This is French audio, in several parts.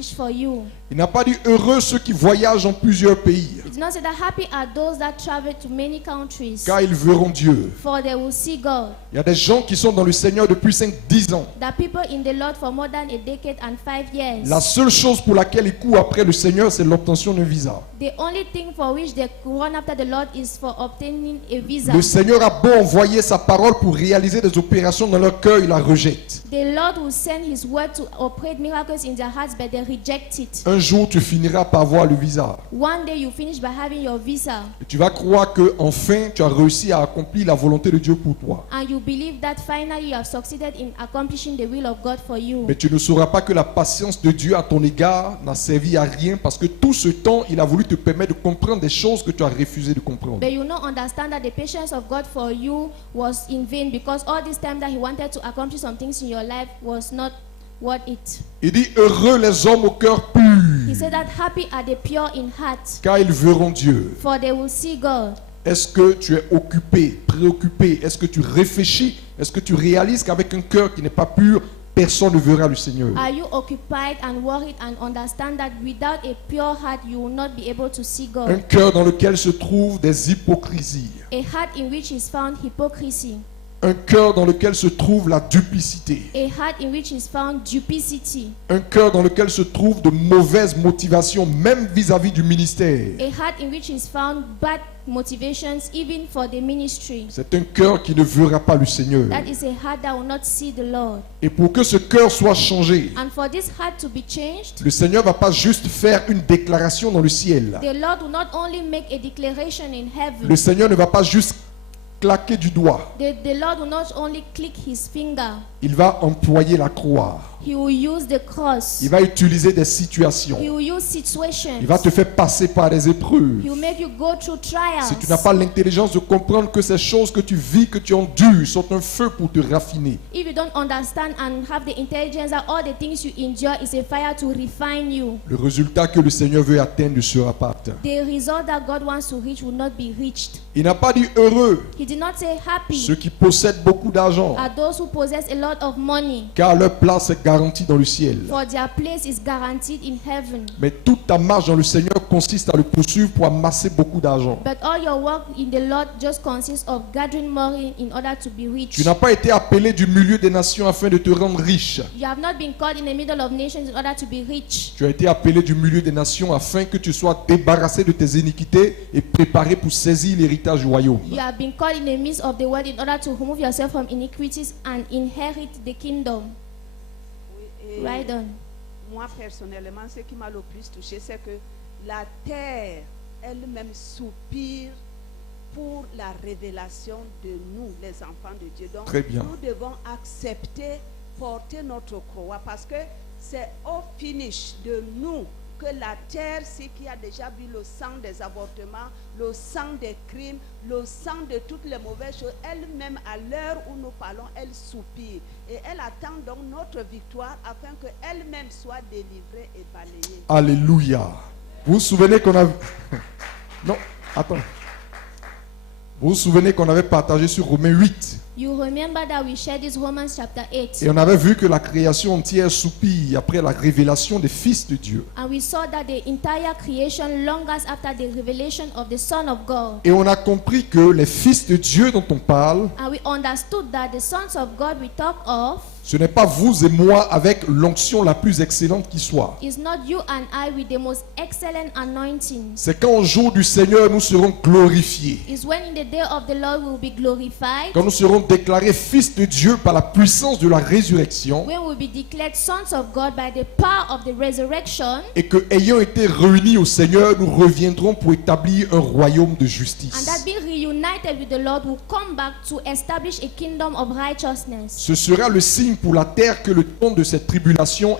accomplish for you. Il n'a pas dit heureux ceux qui voyagent en plusieurs pays, He did not say that happy are those that travel to many countries, car ils verront Dieu. for they will see God. Il y a des gens qui sont dans le Seigneur depuis 5-10 ans. The people in the Lord for more than a decade and 5 years. La seule chose pour laquelle ils courent après le Seigneur, c'est l'obtention d'un visa. The only thing for which they run after the Lord is for obtaining a visa. Le Seigneur a beau envoyer sa parole pour réaliser des opérations dans leur cœur, il la rejette. The Lord will send His word to operate miracles in their hearts, but they reject it. Un jour, tu finiras par avoir le visa. One day you finish by having your visa, Et tu vas croire que enfin tu as réussi à accomplir la volonté de Dieu pour toi. and you believe that finally you have succeeded in accomplishing the will of God for you. Mais tu ne sauras pas que la patience de Dieu à ton égard n'a servi à rien, parce que tout ce temps, il a voulu te permettre de comprendre des choses que tu as refusé de comprendre. But you not understand that the patience of God for you was in vain, because all this time that He wanted to accomplish some things in your life was not worth it. Il dit heureux les hommes au cœur pur, He said that happy are the pure in heart, car ils verront Dieu. for they will see God. Est-ce que tu es occupé, préoccupé? Est-ce que tu réfléchis? Est-ce que tu réalises qu'avec un cœur qui n'est pas pur, personne ne verra le Seigneur? Are you occupied and worried and understand that without a pure heart you will not be able to see Un God? cœur dans lequel se trouvent des hypocrisies. A heart in which is found hypocrisy. Un cœur dans lequel se trouve la duplicité. A heart in which is found duplicity. Un cœur dans lequel se trouvent de mauvaises motivations, même vis-à-vis du ministère. A heart in which is found bad motivations even for the ministry. C'est un cœur qui ne verra pas le Seigneur. That is a heart that will not see the Lord. Et pour que ce cœur soit changé, And for this heart to be changed, le Seigneur ne va pas juste faire une déclaration dans le ciel. the Lord will not only make a declaration in heaven. Le Seigneur ne va pas juste claquer du doigt. The Lord will not only click His finger. Il va employer la croix. He will use the cross. Il va utiliser des situations. He will use situations. Il va te faire passer par des épreuves. He will make you go through trials. Si tu n'as pas l'intelligence de comprendre que ces choses que tu vis, que tu endures, sont un feu pour te raffiner, If you don't understand and have the intelligence that all the things you endure is a fire to refine you, le résultat que le Seigneur veut atteindre ne sera pas atteint. the result that God wants to reach will not be reached. Il n'a pas dit heureux He did not say happy ceux qui possèdent beaucoup d'argent, are those who possess a lot of money, car leur place est garantie dans le ciel. for their place is guaranteed in heaven. Mais toute ta marche dans le Seigneur consiste à le poursuivre pour amasser beaucoup d'argent. But all your work in the Lord just consists of gathering money in order to be rich. Tu n'as pas été appelé du milieu des nations afin de te rendre riche. You have not been called in the middle of nations in order to be rich. Tu as été appelé du milieu des nations afin que tu sois débarrassé de tes iniquités et préparé pour saisir l'héritage du royaume. You have been called in the midst of the world in order to remove yourself from iniquities and inherit the kingdom. Et Right on. moi, personnellement, ce qui m'a le plus touché, c'est que la terre elle-même soupire pour la révélation de nous, les enfants de Dieu. Donc, Très bien. nous devons accepter, porter notre croix, parce que c'est au finish de nous que la terre, c'est qui a déjà vu le sang des avortements, le sang des crimes, le sang de toutes les mauvaises choses, elle-même, à l'heure où nous parlons, elle soupire. Et elle attend donc notre victoire afin qu'elle-même soit délivrée et balayée. Alléluia. Vous vous souvenez qu'on a... Non, attends. Vous vous souvenez qu'on avait partagé sur Romains 8 You remember that we shared this Romans chapter 8. et on avait vu que la création entière soupire après la révélation des fils de Dieu. And we saw that the entire creation longers after the revelation of the Son of God. Et on a compris que les fils de Dieu dont on parle, And we understood that the sons of God we talk of ce n'est pas vous et moi avec l'onction la plus excellente qui soit. is not you and I with the most excellent anointing. C'est quand au jour du Seigneur nous serons glorifiés. Is when in the day of the Lord we will be glorified. Quand nous serons déclarés fils de Dieu par la puissance de la résurrection. When we will be declared sons of God by the power of the resurrection. Et que, ayant été réunis au Seigneur, nous reviendrons pour établir un royaume de And justice. that being reunited with the Lord will come back to establish a kingdom of righteousness. Ce sera le signe pour la terre que le temps de cette tribulation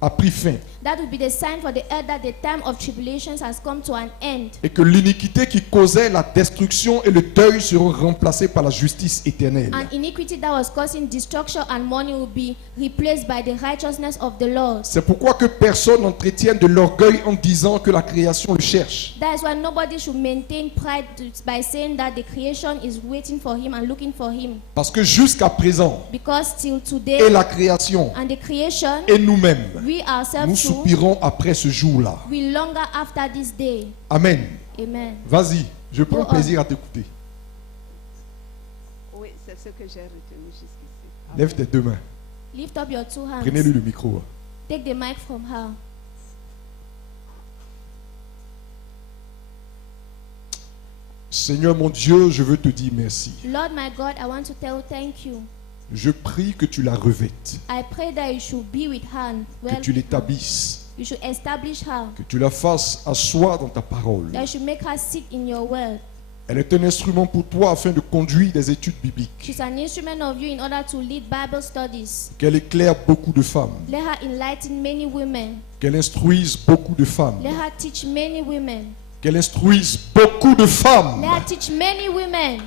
a pris fin. That will be the sign for the earth that the time of tribulations has come to an end. Et que l'iniquité qui causait la destruction et le deuil seront remplacés par la justice éternelle. And iniquity that was causing destruction and mourning will be replaced by the righteousness of the Lord. C'est pourquoi que personne n'entretienne de l'orgueil en disant que la création le cherche. That is why nobody should maintain pride by saying that the creation is waiting for him and looking for him. Parce que jusqu'à présent, Because till et today la création, and the creation, et nous-mêmes, we we nous ourselves too, soupirons après ce jour-là. we longer after this day. Amen. Amen. Vas-y, je prends Go on. plaisir à t'écouter. Oui, c'est ce que j'ai retenu jusqu'ici. Lève tes deux mains. Lift up your two hands. Prenez-lui le micro. Take the mic from her. Seigneur mon Dieu, je veux te dire merci. Lord my God, I want to tell thank you. Je prie que tu la revêtes, I pray that you should be with her. que Well, tu l'établisses, you should establish her. que tu la fasses asseoir dans ta parole. That you should make her sit in your word. Elle est un instrument pour toi afin de conduire des études bibliques. She's an instrument of you in order to lead Bible studies. Qu'elle éclaire beaucoup de femmes, Let her enlighten many women. qu'elle instruise beaucoup de femmes, Let her teach many women. qu'elle instruise beaucoup de femmes. Let her teach many women.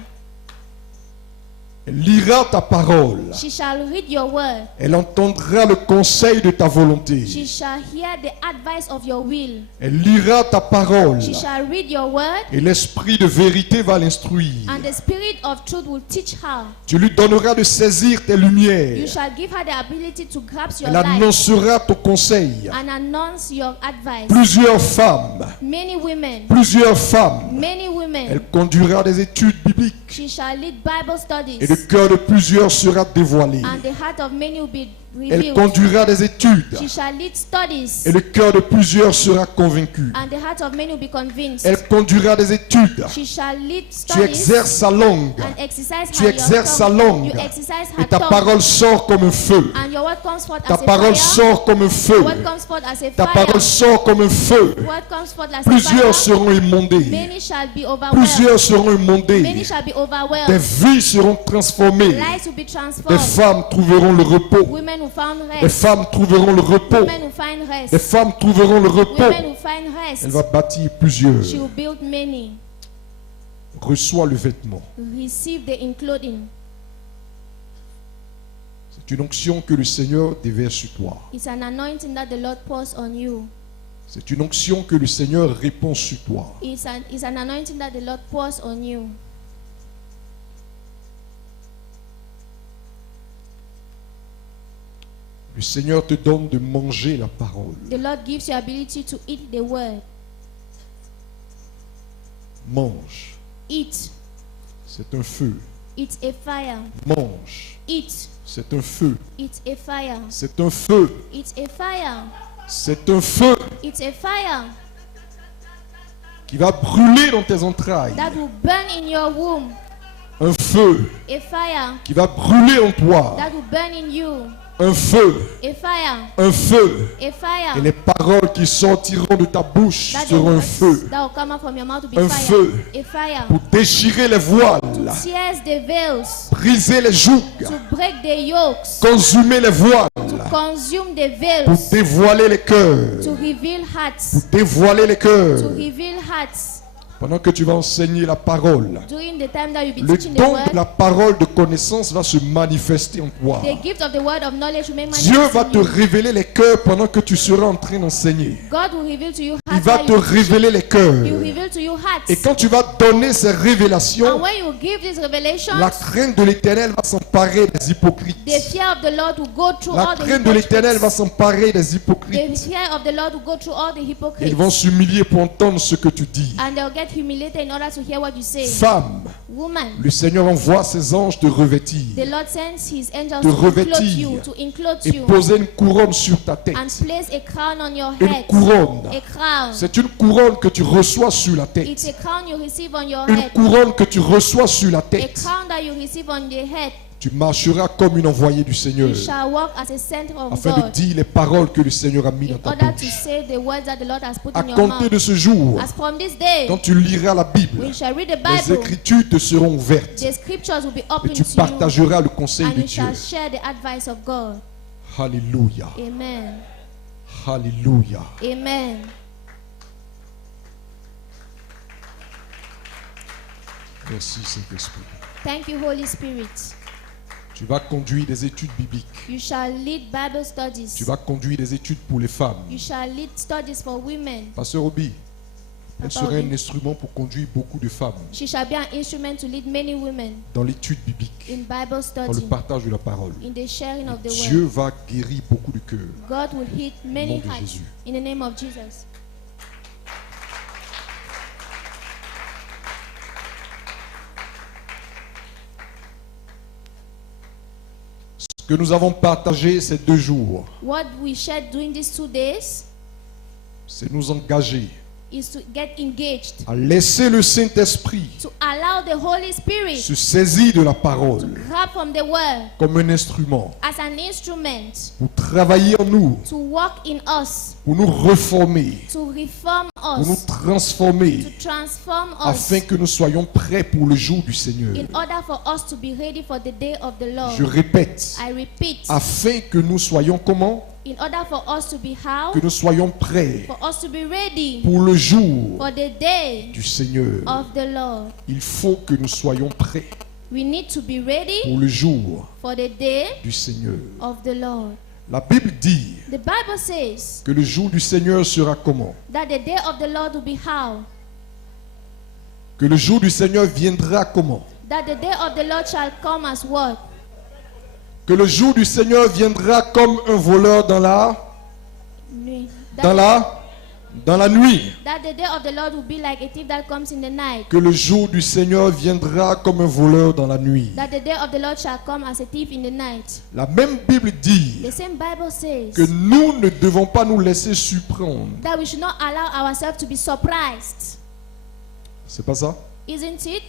Elle lira ta parole. She shall read your word. Elle entendra le conseil de ta volonté. She shall hear the advice of your will. Elle lira ta parole. She shall read your word, Et l'esprit de vérité va l'instruire. and the spirit of truth will teach her. Tu lui donneras de saisir tes You lumières. shall give her the ability to grasp your Elle light annoncera ton conseil. and announce your advice. Plusieurs femmes. Many women, Plusieurs femmes. many Elle women. conduira des études bibliques. She shall lead Bible Et le studies, cœur de plusieurs sera dévoilé. and the heart of many will be Elle revealed. conduira des études. She shall lead studies, Et le cœur de plusieurs sera convaincu. and the heart of many will be convinced. Elle conduira des études. She shall lead Tu studies exerces sa langue. and exercise Tu her exerces sa tongue. langue. You exercise Et her ta tongue, parole sort comme un feu. and your word comes forth Ta as a parole fire. sort comme un feu. What comes forth as a Ta fire. parole sort comme un feu. What comes forth as a Plusieurs fire. seront émondés. Many shall be overwhelmed. Plusieurs seront Many émondés. shall be Des overwhelmed. vies seront transformées. Lives will be Des transformed. femmes trouveront le repos. Women will find Des rest. femmes trouveront le repos. Women will find Des rest. femmes trouveront le repos. Women will find Elle rest. va bâtir plusieurs. She will build many. Reçois le vêtement. Receive the including. C'est une onction que le Seigneur déverse sur toi. It's an anointing that the Lord pours on you. C'est une onction que le Seigneur répand sur toi. It's an anointing that the Lord pours on you. Le Seigneur te donne de manger la parole. The Lord gives you ability to eat the word. Mange. Eat. C'est un feu. It's a fire. Mange. Eat. C'est un feu. It's a fire. C'est un feu. It's a fire. C'est un feu It's a fire qui va brûler dans tes entrailles. that will burn in your womb. Un feu A fire qui va brûler en toi. that will burn in you. Un feu. A fire. Un feu. A fire Et les paroles qui sortiront de ta bouche that seront un will, feu. that will come out from your mouth to be Un fire. feu. A fire Pour déchirer les voiles. tears the veils, Briser les jougs. to break the yokes, Consumer les voiles. to consume the Pour veils, dévoiler les cœurs. to reveal hearts, Dévoiler les to cœurs. reveal hearts. Pendant que tu vas enseigner la parole, During the time that you'll be le teaching the don word, de la parole de connaissance va se manifester en toi. the gift of the word of knowledge will make Dieu manifest va in te you. révéler les cœurs pendant que tu seras en train d'enseigner. God will reveal to you Il hearts va while te you teach. révéler les He will cœurs. reveal to you hearts. Et quand tu vas donner ces And révélations, when you give these revelations, la crainte de l'Éternel va s'emparer des hypocrites. the fear of the Lord will go through La all the crainte de l'Éternel va hypocrites. s'emparer des The hypocrites. fear of the Lord will go through all the Et hypocrites. ils vont s'humilier pour entendre ce que tu dis. And they'll get humiliated in order to hear what you say. Femme, Woman, le Seigneur envoie ses anges te revêtir the Lord sends his angels Te to include revêtir. you, to include et you, poser une couronne sur ta tête. and place a crown on your Une head. couronne. A crown. C'est une couronne que tu reçois sur la It's tête. a crown you receive on your Une head. couronne que tu reçois sur la A tête. crown that you receive on your head. Tu marcheras comme une envoyée du Seigneur You shall walk as a sent of afin de God dire les paroles que le Seigneur a mis dans in ta order to bouche. say the words that the Lord has put À in your compter mouth. de ce jour, As from this day, quand tu liras la Bible, we shall read the les Bible. Écritures te seront ouvertes The scriptures will be et open tu to you, partageras le conseil and de you Dieu. shall share the advice of God. Alléluia. Amen. Alléluia. Amen. Merci Saint-Esprit. Thank you, Holy Spirit. Tu vas conduire des études bibliques. You shall lead Bible studies. Tu vas conduire des études pour les femmes. You shall lead studies for women. Pasteur Obi, Elle Papa sera un Obi. instrument pour conduire beaucoup de femmes She shall be an instrument to lead many women dans l'étude biblique, in Bible dans le study, partage de la parole. in the sharing of the Dieu word. va guérir beaucoup de cœurs. God will hit many nom de hearts Jésus. in the name of Jesus. Ce que nous avons partagé ces 2 jours, What we shared during these 2 days c'est nous engager is to get engaged, à laisser le Saint-Esprit to allow the Holy Spirit se saisir de la parole grab from the word comme un instrument as an instrument pour travailler en nous, to work in us, pour nous reformer, to reform pour nous us, transformer, to transform us, afin que nous soyons prêts pour le jour du Seigneur. in order for us to be ready for the day of the Lord. Je répète, I repeat, afin que nous soyons comment? in order for us to be how? Que nous soyons prêts For us to be ready pour le jour for the day du Seigneur. of the Lord. Il faut que nous soyons prêts We need to be ready pour le jour for the day du Seigneur. of the Lord. La Bible dit The Bible says que le jour du Seigneur sera comment? that the day of the Lord will be how? Que le jour du Seigneur viendra comment? That the day of the Lord shall come as what? Que le jour du Seigneur viendra comme un voleur dans la Nuit. dans la nuit. That the day of the Lord will be like a thief that comes in the night. Que le jour du Seigneur viendra comme un voleur dans la nuit. That the day of the Lord shall come as a thief in the night. La même Bible dit The same Bible says que nous ne devons pas nous laisser surprendre. that we should not allow ourselves to be surprised. C'est pas ça? Isn't it?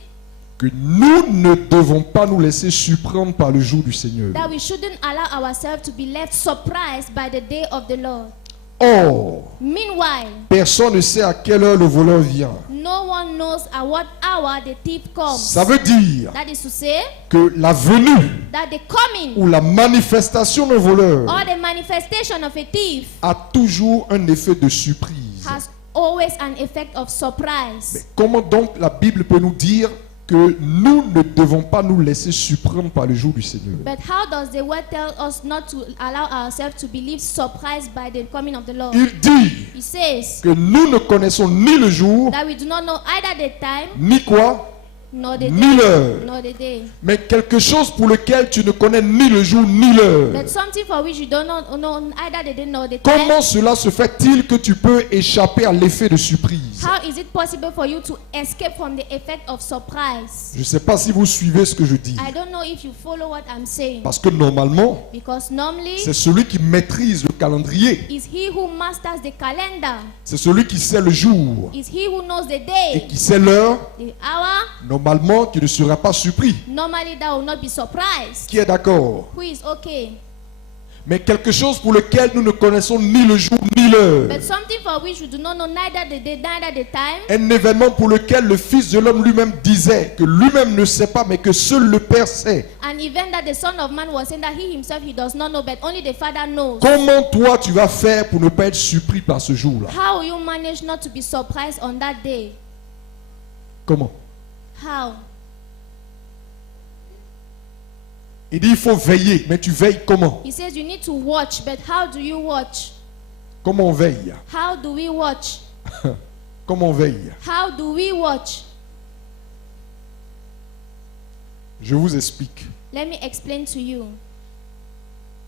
Que nous ne devons pas nous laisser surprendre par le jour du Seigneur. That we shouldn't allow ourselves to be left surprised by the day of the Lord. Or, Meanwhile, personne ne sait à quelle heure le voleur vient. no one knows at what hour the thief comes. Ça veut dire That is to say que la venue that the coming ou la manifestation d'un voleur or the manifestation of a thief a toujours un effet de surprise. has always an effect of surprise. Mais comment donc la Bible peut nous dire que nous ne devons pas nous laisser surprendre par le jour du Seigneur? But how does the word tell us not to allow ourselves to be surprised by the coming of the Lord? Il dit He says que nous ne connaissons ni le jour, that we do not know either the time ni quoi, nor the ni day, l'heure. nor the day. Mais quelque chose pour lequel tu ne connais ni le jour ni l'heure. But something for which you don't know either the day nor the time. Comment cela se fait-il que tu peux échapper à l'effet de surprise? How is it possible for you to escape from the effect of surprise? Je ne sais pas si vous suivez ce que je dis. I don't know if you follow what I'm saying. Parce que normalement, Because normally, c'est celui qui maîtrise le calendrier. is he who masters the calendar. C'est celui qui sait le jour Is he who knows the et day, qui sait l'heure. the hour. Normalement, tu ne seras pas surpris. Normally, that will not be surprised. Qui est d'accord? Who is okay. Mais quelque chose pour lequel nous ne connaissons ni le jour ni l'heure. But something for which we do not know neither the day, neither the time. Un événement pour lequel le Fils de l'homme lui-même disait que lui-même ne sait pas, mais que seul le Père sait. An event that the Son of Man was saying that he himself he does not know, but only the Father knows. Comment toi tu vas faire pour ne pas être surpris par ce jour-là? How will you manage not to be surprised on that day? Comment? How? Il dit il faut veiller, mais tu veilles comment? He says you need to watch, but how do you watch? Comment on veille? How do we watch? Comment on veille? How do we watch? Je vous explique. Let me explain to you.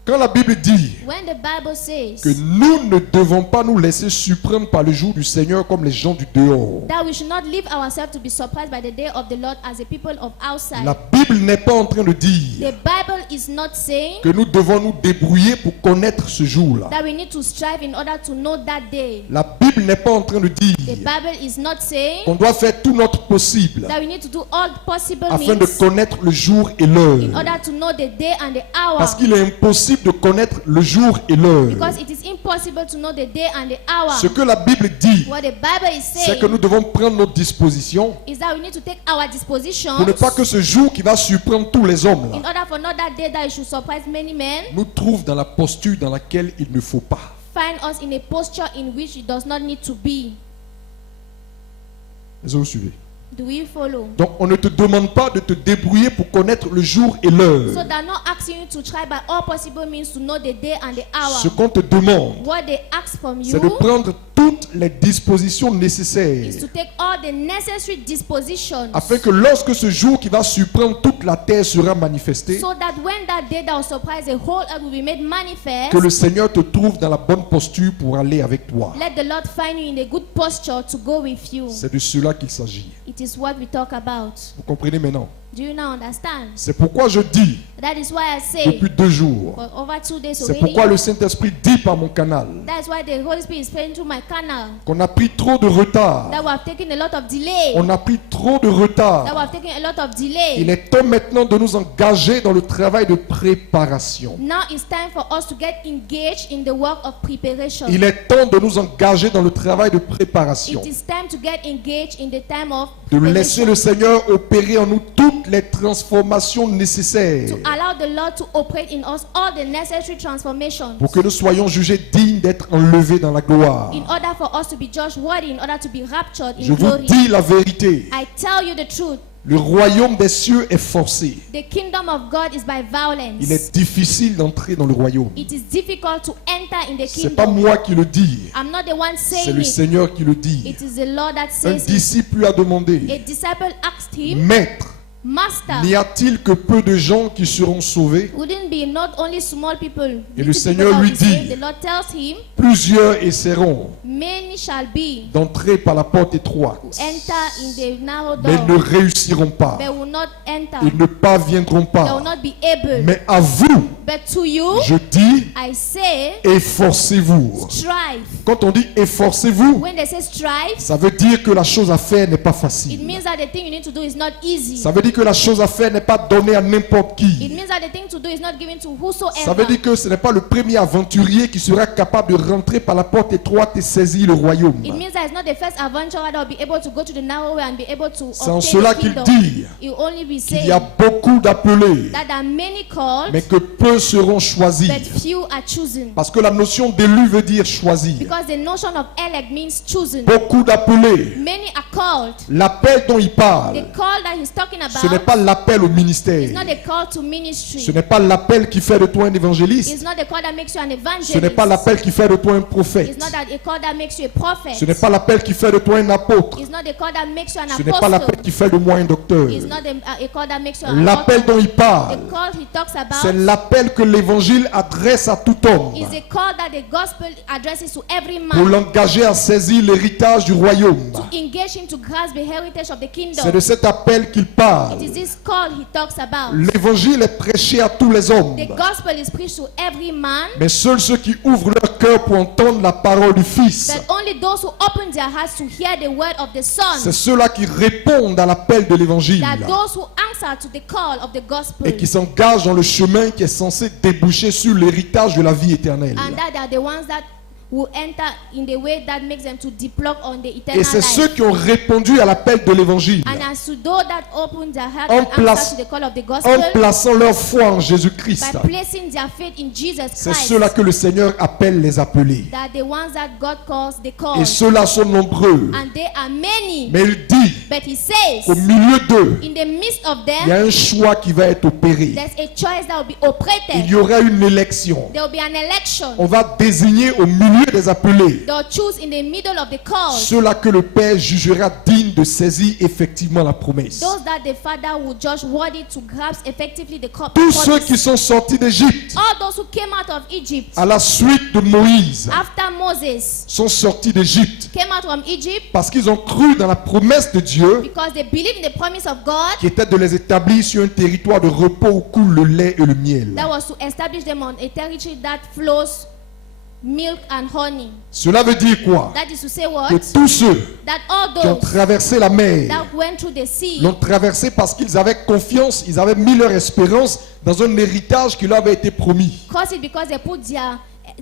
Quand la Bible dit When the Bible says que nous ne devons pas nous laisser surprendre par le jour du Seigneur comme les gens du dehors, that we should not leave ourselves to be surprised by the day of the Lord as a people of outside. la Bible n'est pas en train de dire The Bible is not saying que nous devons nous débrouiller pour connaître ce jour-là. that we need to strive in order to know that day. La Bible n'est pas en train de dire The Bible is not saying qu'on doit faire tout notre possible that we need to do all possible afin de means connaître le jour et in l'heure. order to know the day and the hour. Parce qu'il est impossible de connaître le jour et l'heure. Because it is impossible to know the day and the hour. Ce que la Bible dit, What the Bible is c'est saying que nous devons prendre notre disposition is that we need to take our dispositions pour ne pas que ce jour qui va surprendre tous les hommes in là, order for not that day that it should surprise many men, nous trouve dans la posture dans laquelle il ne faut pas. find us in a posture in which it does not need to be. Est-ce que vous suivez? Do we follow? Donc on ne te demande pas de te débrouiller pour connaître le jour et l'heure. So they're not asking you to try by all possible means to know the day and the hour. Ce qu'on te demande, What they ask from c'est de you prendre toutes les dispositions is nécessaires to take all the necessary dispositions afin que lorsque ce jour qui va surprendre toute la terre sera manifesté, so that when that day that will surprise the whole earth will be made manifest, que le Seigneur te trouve dans la bonne posture pour aller avec toi. let the Lord find you in a good posture to go with you. C'est de cela qu'il s'agit. It is what we talk about. Vous comprenez maintenant? Do you now understand? C'est pourquoi je dis That is why I say depuis 2 jours. for over 2 days C'est already. pourquoi le Saint-Esprit dit par mon canal That's why the Holy Spirit is praying through my canal. qu'on a pris trop de retard. That we have taken a lot of delay. On a pris trop de That we retard. have taken a lot of delay. Il est temps maintenant de nous engager dans le travail de préparation. Now it's time for us to get engaged in the work of preparation. Il est temps de nous engager dans le travail de préparation. It is time to get engaged in the time of De laisser preparation. le Seigneur opérer en nous toutes les transformations nécessaires To allow the Lord to operate in us all the necessary transformations pour que nous soyons jugés dignes d'être enlevés dans la gloire. in order for us to be judged worthy, in order to be raptured Je in vous glory. dis la vérité. I tell you the truth. Le royaume des cieux est forcé. The kingdom of God is by violence. Il est difficile d'entrer dans le royaume. It is difficult to enter in the C'est pas kingdom. moi qui le dis. I'm not the one C'est saying le it. Seigneur qui le dit. It is the Lord that Un says it. disciple lui a A demandé, disciple asked him, Maître, Master, n'y a-t-il que peu de gens qui seront sauvés? wouldn't be not only small people, Et le little Seigneur people lui that will be saved. dit, The Lord tells him, Plusieurs essaieront many shall be d'entrer par la porte étroite, who enter in the narrow mais ils ne door, réussiront pas. but will not enter. Ils ne parviendront They will pas. not be able. Mais à vous, But to you, je dis, I say, efforcez-vous. strive. Quand on dit efforcez-vous, When they say strive, ça veut dire que la chose à faire n'est pas it facile. means that the thing you need to do is not easy. Ça veut dire que la chose à faire n'est pas donnée à n'importe It qui. means that the thing to do is not given to Ça veut whosoever. dire que ce n'est pas le premier aventurier qui sera capable de rentrer par la porte étroite et saisir le royaume. It means that it's not the first adventurer that will be able to go to the narrow way and be able to C'est en obtain cela the qu'il kingdom. dit It will only be qu'il saying y a beaucoup d'appelés, that there are many called, mais que peu seront choisis. but few are chosen. Parce que la notion d'élu veut dire choisir. Because the notion of elect means chosen. Beaucoup d'appelés. Many are called. L'appel dont il The parle, call that he's talking ce n'est about pas l'appel au is ministère. not the call to ministry. Ce n'est pas l'appel qui fait de toi un évangéliste. It's not the call that makes you an Ce n'est pas evangelist. l'appel qui fait de toi un prophète. It's not that a call that makes you a prophet. Ce n'est pas l'appel qui fait de toi un apôtre. It's not the call that makes you an Ce n'est pas l'appel apostle. qui fait de moi un docteur. It's not a call that makes you an L'appel apostle. dont il parle, The call he talks c'est about l'appel que l'évangile adresse à tout homme is a call that the gospel addresses to every pour man l'engager à saisir l'héritage du royaume. to engage him to grasp the heritage of the C'est kingdom. de cet appel qu'il parle. It is this call he talks about. L'évangile est prêché à tous les hommes. The gospel is preached to every man, Mais seuls ceux qui ouvrent leur cœur pour entendre la parole du Fils, but only those who open their hearts to hear the word of the c'est Son, ceux-là qui répondent à l'appel de l'évangile that those who answer to the call of the gospel, et qui s'engagent dans le chemin qui est censé déboucher sur l'héritage de la vie éternelle. and that are the ones that will enter in the way that makes them to deploy on the Et eternal c'est ceux life. qui ont répondu à l'appel de l'évangile And as to those that open their heart En and place- answer to the call of the en gospel, plaçant leur foi en Jésus-Christ. by placing their faith in Jesus C'est Christ, ceux-là que le Seigneur appelle les appelés. that the ones that God calls the Et called, ceux-là sont nombreux. and they are many. Mais il dit, But he says, au milieu d'eux, in the midst of il y them, a un choix qui va être opéré. there's a choice that will be Il operated. y aura une élection. There will be an election. On va désigner au milieu des appelés They'll choose in the middle of the call ceux-là que le Père jugera dignes de saisir effectivement la promesse. those that the Father will judge worthy to grasp effectively the Tous ceux promise. qui sont sortis d'Égypte All those who came out of Egypt à la suite de Moïse after Moses sont sortis d'Égypte came out from Egypt parce qu'ils ont cru dans la promesse de Dieu because they believed in the promise of God qui était de les établir sur un territoire de repos où coule le lait et le miel. that was to establish them on a territory that flows milk and honey. Cela veut dire quoi? That is to say what? Que tous ceux That all qui ont those traversé la mer that went through the sea, l'ont traversé parce qu'ils avaient confiance, ils avaient mis leur espérance dans un héritage qui leur avait été promis. caused it because they put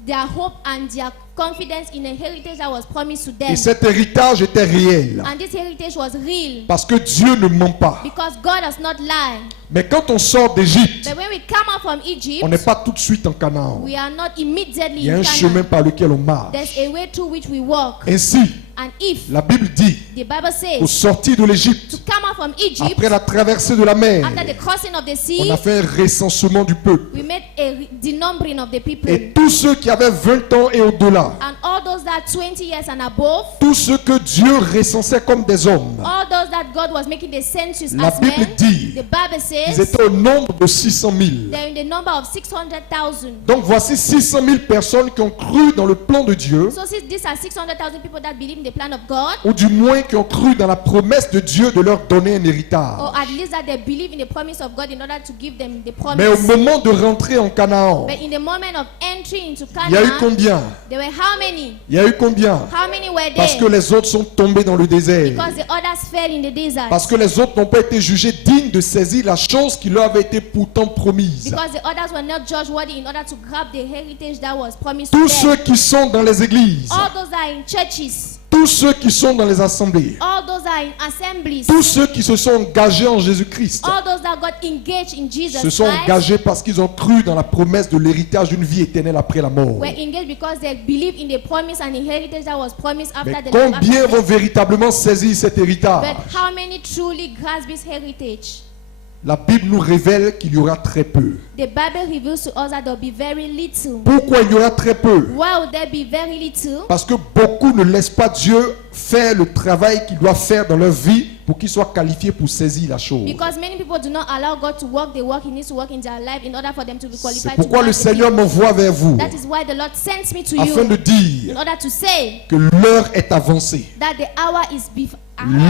their hope and their confidence in a heritage that was promised to them. Et cet héritage était réel. And this heritage was real Parce que Dieu ne ment pas. because God does not lie. Mais quand on sort d'Égypte, But when we come out from Egypt, on n'est pas tout de suite en Canaan. we are not immediately Il y a in un chemin Canaan. par lequel on marche. There's a way through which we walk. Ainsi, And if La Bible dit, the Bible au says sortir de l'Égypte, to come out from Egypt après la traversée de la mer, after the crossing of the on sea, a fait un recensement du peuple. we made a denumbering of the people. Et tous ceux qui avaient 20 ans et au-delà, And all those that 20 years and above, tous ceux que Dieu recensait comme des hommes, all those that God was making the census la as Bible men, dit, the Bible ils says étaient au nombre de 600 000. they're in the number of 600,000. Donc voici 600 000 personnes qui ont cru dans le plan de Dieu, So since these are 600,000 people that believe in the plan of God, ou du moins qui ont cru dans la promesse de Dieu de leur donner un héritage. or at least that they believe in the promise of God in order to give them the Mais au promise. moment de rentrer en Canaan, But in the moment of entry into il y a eu Canaan, combien? there were how many? Il y a eu combien? How many were Parce que there? les autres sont tombés dans le désert. Because the others fell in the desert. Parce que les autres n'ont pas été jugés dignes de saisir la chose qui leur avait été pourtant promise. Because the others were not judged worthy in order to grab the heritage that was promised to Tous them. ceux qui sont dans les églises, All those that are in churches, tous ceux qui sont dans les assemblées, all those that are in assemblies, tous ceux qui se sont engagés en Jésus-Christ, all those that got engaged in Jesus se sont Christ, engagés parce qu'ils ont cru dans la promesse de l'héritage d'une vie éternelle après la mort. were engaged because they believed in the promise and the heritage that was promised after Mais the life combien after vont death. véritablement saisir cet héritage? But how many truly grasp this heritage? La Bible nous révèle qu'il y aura très peu. The Bible reveals to us that there will be very little. Pourquoi il y aura très peu? Why would there be very little? Parce que beaucoup ne laissent pas Dieu faire le travail qu'il doit faire dans leur vie pour qu'ils soient qualifiés pour saisir la chose. Because many people do not allow God to work the work He needs to work in their life in order for them to be C'est qualified to pourquoi le work the Seigneur kingdom. m'envoie vers vous That is why the Lord sends me to afin de you dire in order to say que l'heure est avancée. that the hour is ahead.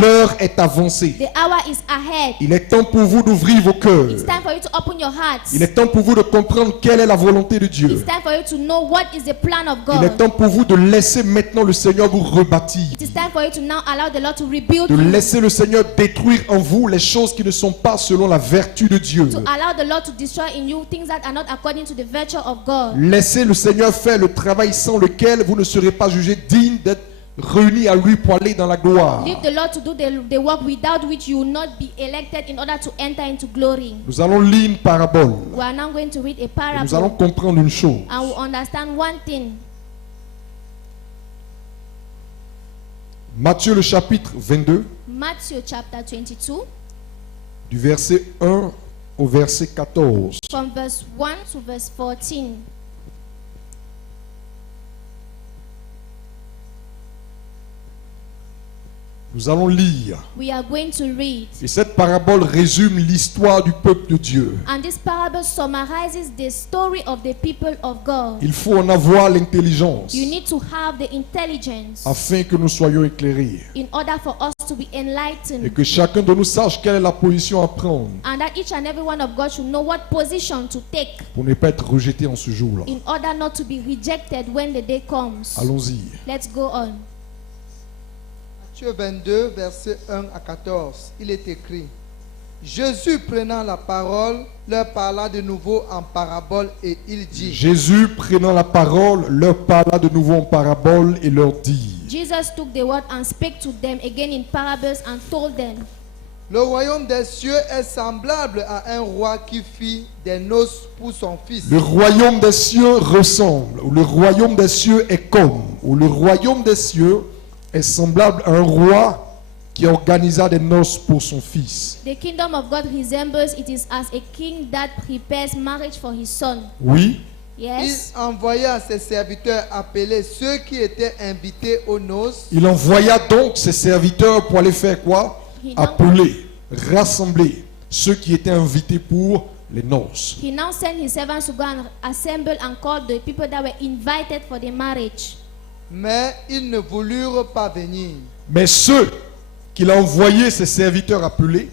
L'heure est avancée. The hour is ahead. Il est temps pour vous d'ouvrir vos cœurs. It's time for you to open your hearts. Il est temps pour vous de comprendre quelle est la volonté de Dieu. It's time for you to know what is the plan of Il est God. temps pour vous de laisser maintenant le Seigneur vous rebâtir. It is time for you to now allow the Lord to rebuild De you. laisser le Seigneur détruire en vous les choses qui ne sont pas selon la vertu de Dieu. To allow the Lord to destroy in you things that are not according to the virtue of God. Laissez le Seigneur faire le travail sans lequel vous ne serez pas jugé digne d'être réunis à lui pour aller dans la gloire. Leave the Lord to do the work without which you will not be elected in order to enter into glory. Nous allons lire une parabole. We are now going to read a Et nous allons parable comprendre une chose. and we understand one thing. Matthieu le chapitre 22, Matthew chapter 22 du verset 1 au verset 14. from verse 1 to verse 14. Nous allons lire. We are going to read. Et cette parabole résume l'histoire du peuple de Dieu. And this parable summarizes the story of the people of God. Il faut en avoir l'intelligence You need to have the intelligence afin que nous soyons éclairés in order for us to be et enlightened. que chacun de nous sache quelle est la position à prendre And that each and every one of God should know what position to take pour ne pas être rejeté en ce jour-là. in order not to be rejected when the day comes. Allons-y. Let's go on. Matthieu 22, versets 1 à 14, il est écrit: Jésus prenant la parole, leur parla de nouveau en parabole et il dit: Jésus, prenant la parole, leur parla de nouveau en parabole et leur dit: Jesus took the word and spake to them again in parables and told them, Le royaume des cieux est semblable à un roi qui fit des noces pour son fils. Le royaume des cieux ressemble, ou le royaume des cieux est comme, ou le royaume des cieux est semblable à un roi qui organisa des noces pour son fils. the kingdom of God resembles, it is as a king that prepares marriage for his son. Oui, Yes. Il envoya ses serviteurs appeler ceux qui étaient invités aux noces. il envoya donc ses serviteurs pour aller faire quoi? Appeler, rassembler ceux qui étaient invités pour les noces. He now sent his servants to go and assemble and call the people that were invited for the marriage. Mais ils ne voulurent pas venir. Mais ceux qu'il a envoyé ses serviteurs appeler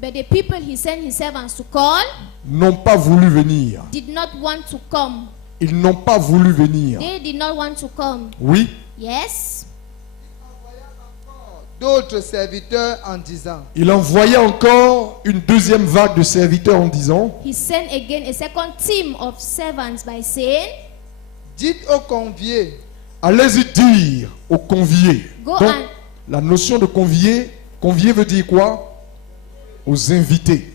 But the people he sent his servants to call n'ont pas voulu venir. did not want to come. Ils n'ont pas voulu venir. They did not want to come. Oui, Yes. D'autres serviteurs en disant: il envoya encore une deuxième vague de serviteurs en disant: He sent again a second team of servants by saying, Dites aux conviés, allez-y dire aux conviés. Go Donc, and- la notion de convié veut dire quoi? Aux invités.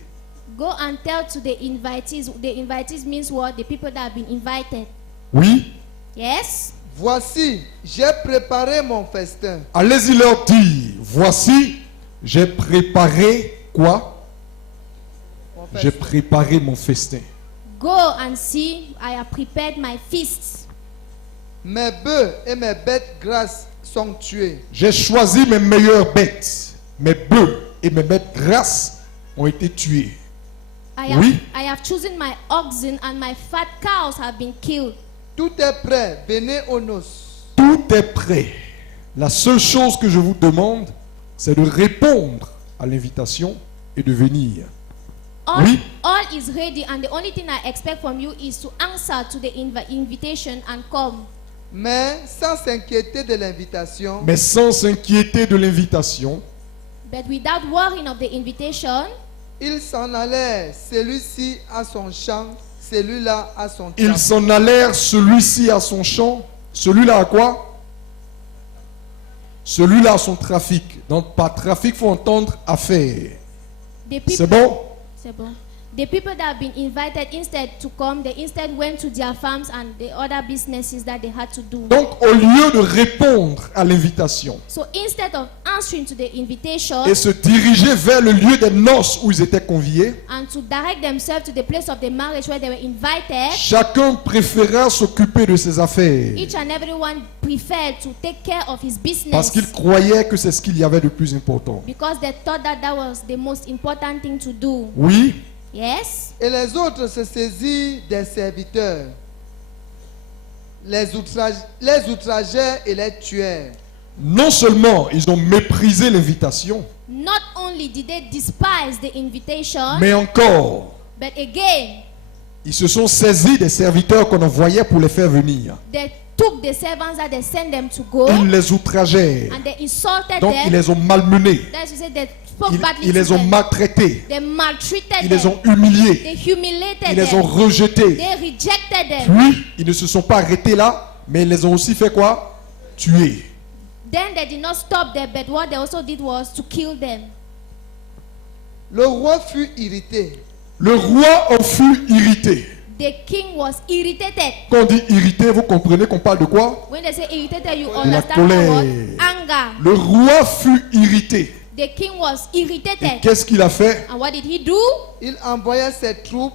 go and tell to the invitees. The invitees means what? The people that have been invited. Oui, Yes. Voici, j'ai préparé mon festin. Allez-y leur dire, voici, j'ai préparé quoi? Mon J'ai festin. préparé mon festin. Go and see, I have prepared my feasts. Mes bœufs et mes bêtes grasses sont tués. J'ai choisi mes meilleures bêtes. Mes bœufs et mes bêtes grasses ont été tués. Oui. I have chosen my oxen and my fat cows have been killed. Tout est prêt, venez aux noces. Tout est prêt. La seule chose que je vous demande, c'est de répondre à l'invitation et de venir. Oui. All is ready, and the only thing I expect from you is to answer to the invitation and come. Mais sans s'inquiéter de l'invitation, Mais sans s'inquiéter de l'invitation, But without worrying of the invitation, ils s'en allèrent, celui-ci à son champ, celui-là à son ils trappe. s'en allèrent, celui-ci à son champ, celui-là à quoi? Celui-là à son trafic. Donc par trafic, il faut entendre affaire. the people, C'est bon? C'est bon. The people that have been invited instead to come, they instead went to their farms and the other businesses that they had to do. Donc au lieu de répondre à l'invitation So instead of answering to the invitation et se diriger vers le lieu des noces où ils étaient conviés, and to direct themselves to the place of the marriage where they were invited, chacun préféra s'occuper de ses affaires each and everyone preferred to take care of his parce business qu'il croyait que c'est ce qu'il y avait de plus important. because they thought that that was the most important thing to do. Oui, Yes? Et les autres se saisirent des serviteurs, les outragèrent et les tuèrent. non seulement ils ont méprisé l'invitation, Not only did they despise the invitation, mais encore, but again, ils se sont saisis des serviteurs qu'on envoyait pour les faire venir. they took the servants that they sent them to go Ils les outragèrent. and they insulted Donc ils them. les ont malmenés. That's to say they spoke Ils, badly ils les to ont them. maltraités. They maltreated Ils les them. ont humiliés. They humiliated Ils les ont them. rejetés. They rejected them. Puis, ils ne se sont pas arrêtés là, mais ils les ont aussi fait quoi? Tuer. Then they did not stop there, but what they also did was to kill them. Le roi fut irrité. Le roi en fut irrité. The king was irritated. Quand on dit irrité, vous comprenez qu'on parle de quoi? When they say irritated, you La understand the word colère. anger. Le roi fut irrité. The king was Et irritated. qu'est-ce qu'il a fait? And what did he do? Il envoya ses troupes,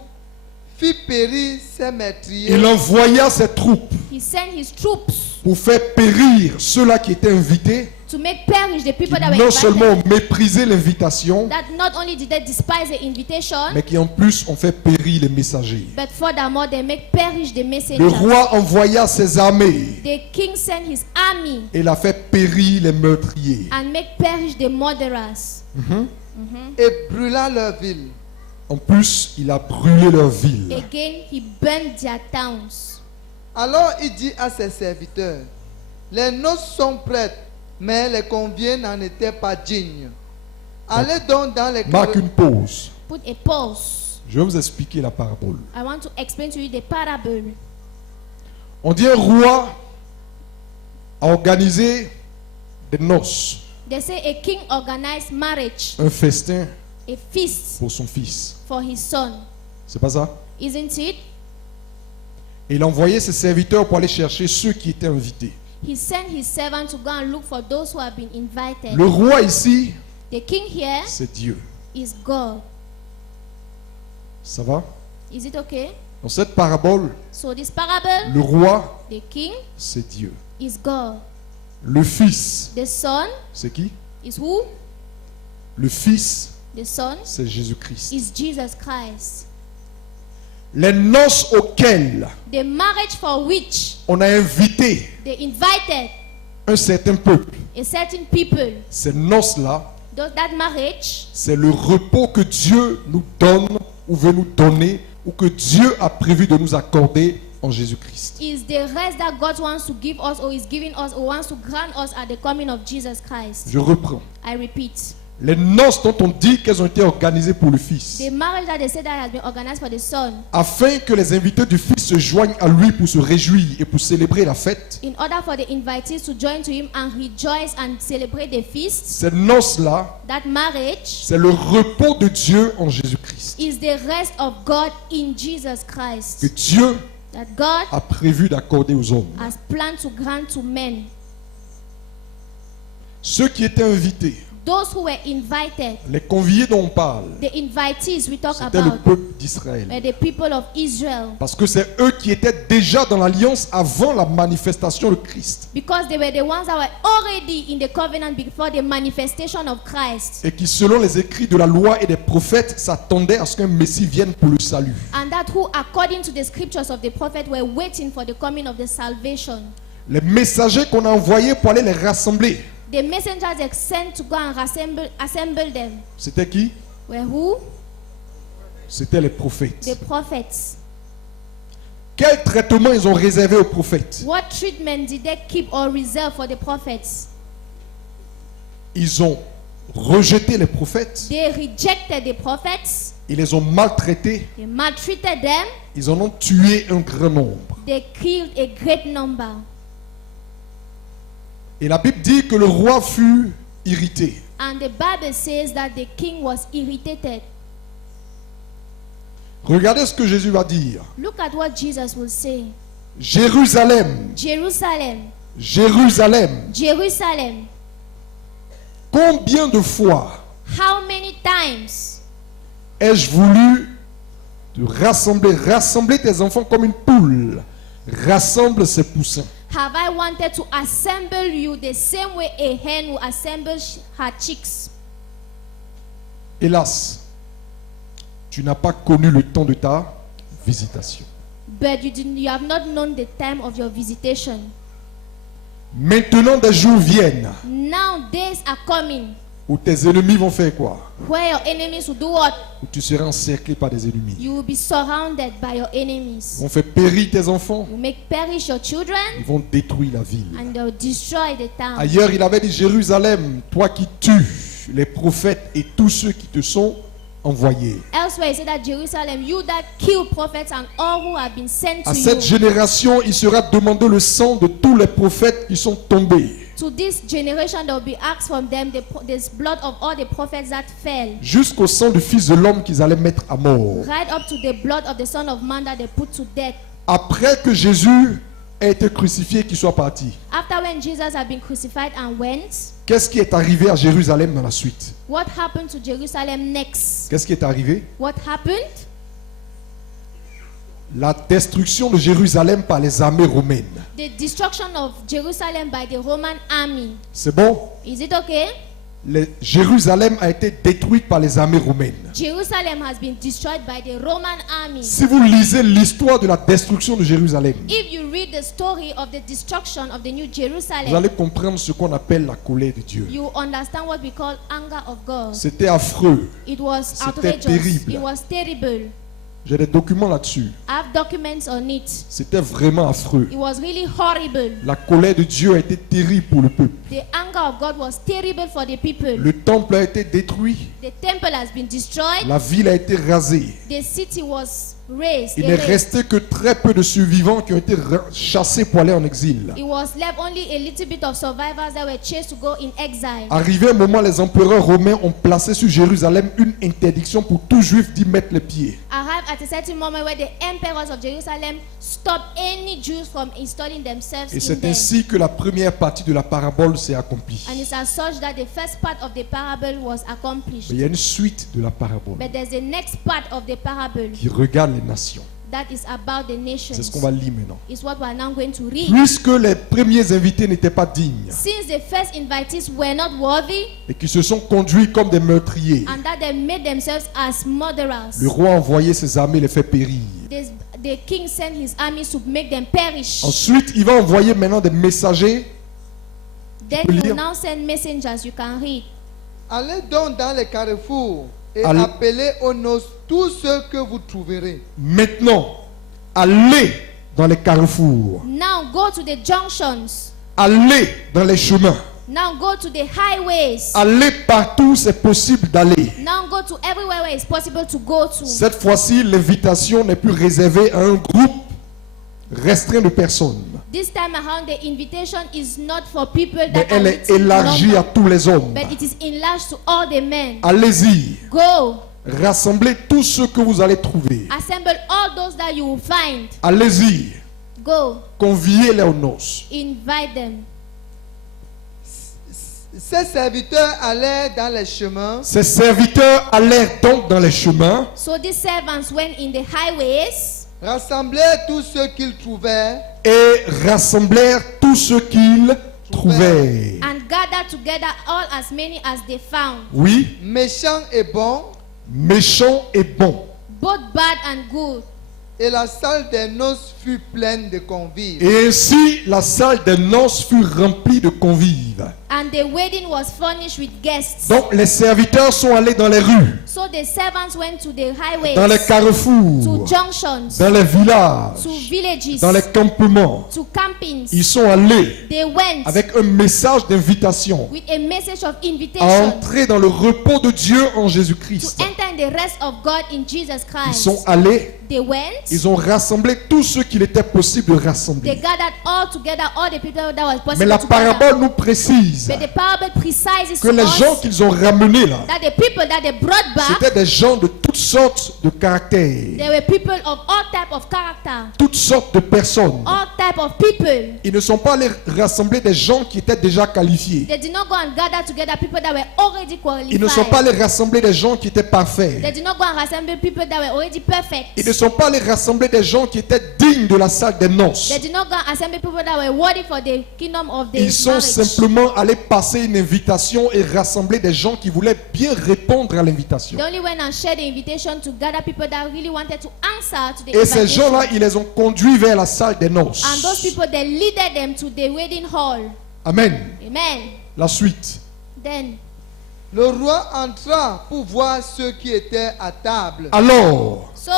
fit périr ses meurtriers. Il envoya ses troupes He sent his troops pour faire périr ceux-là qui étaient invités, to make perish the qui people that were non seulement invited. ont méprisé l'invitation, That not only did they despise the invitation, mais qui en plus ont fait périr les messagers. but furthermore they make perish the Le messengers. roi envoya ses armées The king sent his army et il a fait périr les meurtriers. and make perish the murderers. Et brûla leur ville. En plus, il a brûlé leur ville. Again, he burned their towns. Alors il dit à ses serviteurs, les noces sont prêtes, mais les conviés n'en étaient pas dignes. Allez donc dans les Marque une pause. Put a pause. Je vais vous expliquer la parabole. I want to explain to you the parable. On dit un roi a organisé des noces, They say a king organized marriage, un festin a feast pour son fils. for his son. C'est pas ça? Isn't it? Et il a envoyé ses serviteurs pour aller chercher ceux qui étaient invités. He sent his servant to go and look for those who have been invited. Le roi ici, The king here c'est Dieu. is God. Ça va? Is it okay? Dans cette parabole, So this parable, le roi, the king c'est Dieu. is God. Le fils, The son c'est qui? is who? Le fils, The son c'est Jésus-Christ. is Jesus Christ. Les noces auxquelles The marriage for which on a invité they invited un certain peuple, a certain people, ces noces-là, that marriage c'est le repos que Dieu nous donne ou veut nous donner ou que Dieu a prévu de nous accorder en Jésus-Christ. is the rest that God wants to give us or is giving us or wants to grant us at the coming of Jesus Christ. Je reprends. I repeat. Les noces dont on dit qu'elles ont été organisées pour le Fils, The marriage that they say that has been organized for the son, afin que les invités du Fils se joignent à lui pour se réjouir et pour célébrer la fête, in order for the invitees to join to him and rejoice and celebrate the feast, ces noces-là, that marriage c'est le repos de Dieu en Jésus-Christ. is the rest of God in Jesus Que Christ. Dieu that God a prévu d'accorder aux hommes. has planned to grant to men. Ceux qui étaient invités, Those who were invited, les conviés dont on parle, the invitees we talk c'était le about, peuple d'Israël. were the people of Israel. Parce que c'est eux qui étaient déjà dans l'alliance avant la manifestation de Christ. Because they were the ones that were already in the covenant before the manifestation of Christ. Et qui, selon les écrits de la loi et des prophètes, s'attendaient à ce qu'un Messie vienne pour le salut. And that who, according to the scriptures of the prophet, were waiting for the coming of the salvation. Les messagers qu'on a envoyés pour aller les rassembler, The messengers they sent to go and assemble them c'était qui? were who? C'était les prophètes. The prophets. Quel traitement ils ont réservé aux prophètes? What treatment did they keep or reserve for the prophets? Ils ont rejeté les prophètes, They rejected the prophets. ils les ont maltraités, They maltreated them. ils en ont tué un grand nombre. They killed a great number. Et la Bible dit que le roi fut irrité. And the Bible says that the king was irritated. Regardez ce que Jésus va dire. Look at what Jesus will say. Jérusalem, Jerusalem, Jérusalem, Jerusalem, combien de fois how many times ai-je voulu te rassembler tes enfants comme une poule rassemble ses poussins. have I wanted to assemble you the same way a hen will assemble her chicks? Hélas, tu n'as pas connu le temps de ta visitation. But you have not known the time of your visitation. Maintenant, des jours viennent Now days are coming où tes ennemis vont faire quoi? where your enemies will do what? Où tu seras encerclé par des ennemis. You will be surrounded by your enemies. Ils vont faire périr tes enfants. You make perish your children Ils vont détruire la ville. and they'll destroy the town. Ailleurs, il avait dit, Jérusalem, toi qui tues les prophètes et tous ceux qui te sont envoyés. Elsewhere, he said that Jerusalem, you that kill prophets and all who have been sent À to cette you. génération, il sera demandé le sang de tous les prophètes qui sont tombés. To this generation, there will be asked from them the blood of all the prophets that fell, Jusqu'au sang du Fils de l'homme qu'ils allaient mettre à mort. right up to the blood of the Son of Man that they put to death. Après que Jésus ait été crucifié, qu'il soit parti, After when Jesus had been crucified and went, qu'est-ce qui est arrivé à Jérusalem dans la suite? what happened to Jerusalem next? Qu'est-ce qui est arrivé? What happened? La destruction de Jérusalem par les armées romaines. The destruction of Jerusalem by the Roman army. C'est bon? Is it okay? Jérusalem a été détruite par les armées romaines. Jerusalem has been destroyed by the Roman army. Si vous lisez l'histoire de la destruction de Jérusalem, If you read the story of the destruction of the New vous Jerusalem, allez comprendre ce qu'on appelle la colère de Dieu. you understand what we call anger of God. C'était affreux. It was C'était outrageous. terrible. It was terrible. J'ai des documents là-dessus. I have documents on it. C'était vraiment affreux. It was really horrible. La colère de Dieu a été terrible pour le peuple. The anger of God was terrible for the people. Le temple a été détruit. The temple has been destroyed. La ville a été rasée. The city was razed. Il n'est resté que très peu de survivants qui ont été chassés pour aller en exil. It was left only a little bit of survivors that were chased to go in exile. Arrivé un moment, les empereurs romains ont placé sur Jérusalem une interdiction pour tout juif d'y mettre les pieds. Arrived at a certain moment where the emperors of Jerusalem stopped any Jews from installing themselves Et in c'est there. ainsi que la première partie de la parabole s'est accomplie. And it's as such that the first part of the parable was accomplished. Mais il y a une suite de la parabole But there's the next part of the parable qui regarde les nations. that is about the C'est ce nations. qu'on va lire maintenant. Is what we are now going to read. Puisque les premiers invités n'étaient pas dignes Since the first invitees were not worthy et qui se sont conduits comme des meurtriers, and that they made themselves as murderers, le roi a envoyé ses armées les faire périr. the king sent his armies to make them perish. Ensuite, il va envoyer maintenant des messagers. Then peux he will lire. now send messengers. You can read. Allez donc dans les carrefours et Allez. appelez aux noces tous ceux que vous trouverez. Maintenant, allez dans les carrefours, Now go to the junctions. allez dans les chemins, Now go to the highways. allez partout où c'est possible d'aller. Now go to everywhere where it's possible to go to. Cette fois-ci, l'invitation n'est plus réservée à un groupe restreint de personnes, This time around, the invitation is not for people mais that are elle est little élargie number, à tous les hommes. but it is enlarged to all the men. Allez-y, Go, Rassemblez tous ceux que vous allez trouver. Assemble all those that you will find. Allez-y, Go, conviez-les aux noces. invite them. Ses serviteurs allaient dans les chemins Ses serviteurs allèrent donc dans les chemins So these servants went in the highways rassemblaient tous ceux qu'ils trouvaient et rassemblèrent tous ceux qu'ils trouvaient. and gathered together all as many as they found, Oui, méchants et bons, méchants et bons. both bad and good. et la salle des noces fut pleine de convives. Et ainsi la salle des noces fut remplie de convives. And the wedding was furnished with guests. Donc les serviteurs sont allés dans les rues, So the servants went to the highways, dans les to carrefours, junctions, dans les villages, to villages, dans les campements. to campings. Ils sont allés They went avec un message d'invitation with a message of à invitation entrer dans le repos de Dieu en to Jésus-Christ. enter in the rest of God in Jesus Ils Christ. sont allés, They went, ils ont rassemblé tous ceux qu'il était possible de they rassembler. gathered all together, all the people that was Mais possible la to gather. parabole nous précise But the parable precises que to les us gens qu'ils ont ramenés là, that the people that they brought back, c'était des gens de toutes sortes de caractères, they were people of all type of character, toutes sortes de personnes. all type of people. Ils ne sont pas allés rassembler des gens qui étaient déjà qualifiés. They did not go and gather together people that were already qualified. Ils ne sont pas allés rassembler des gens qui étaient They parfaits. did not go and assemble people that were already perfect. Ils ne sont pas allés rassembler des gens qui étaient dignes de la salle des noces. They did not go and assemble people that were worthy for the kingdom of the Ils sont marriage. simplement allés passer une invitation et rassembler des gens qui voulaient bien répondre à l'invitation. They only went and shared the invitation to gather people that really wanted to answer to the Et ces invitation. gens-là, ils les ont conduits vers la salle des noces. And those people, they leaded them to the wedding hall. Amen. Amen. La suite. Then Le roi entra pour voir ceux qui étaient à table. Alors, so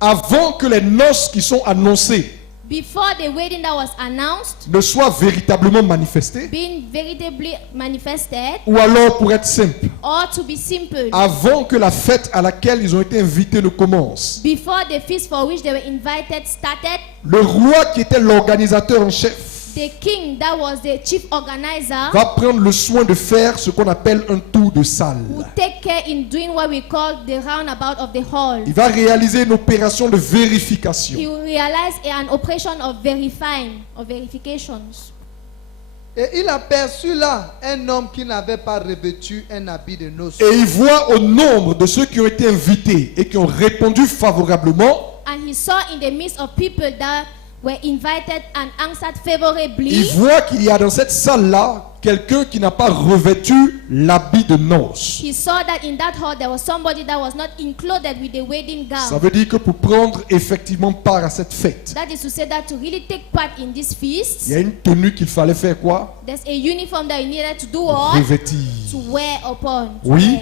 avant que les noces qui sont annoncées before the wedding that was announced ne soient véritablement manifestées, being veritably manifested, ou alors pour être simple, or to be simple, avant que la fête à laquelle ils ont été invités ne commence, before the feast for which they were invited started, le roi qui était l'organisateur en chef the king that was the chief organizer va prendre le soin de faire ce qu'on appelle un tour de salle. would take care in doing what we call the roundabout of the hall. Il va réaliser une opération de vérification. He will realize an operation of verifying, of verifications. Et il aperçut là un homme qui n'avait pas revêtu un habit de noces. Et il voit au nombre de ceux qui ont été invités et qui ont répondu favorablement, And he saw in the midst of people that were invited and answered favorably. il voit qu'il y a dans cette salle-là quelqu'un qui n'a pas revêtu l'habit de noces. He saw that in that hall there was somebody that was not included with the wedding Ça gown. veut dire que pour prendre effectivement part à cette fête, That is to say that to really take part in this feast, il y a une tenue qu'il fallait faire quoi? there's a uniform that you needed to do what? Revêtir. To wear upon. to Oui.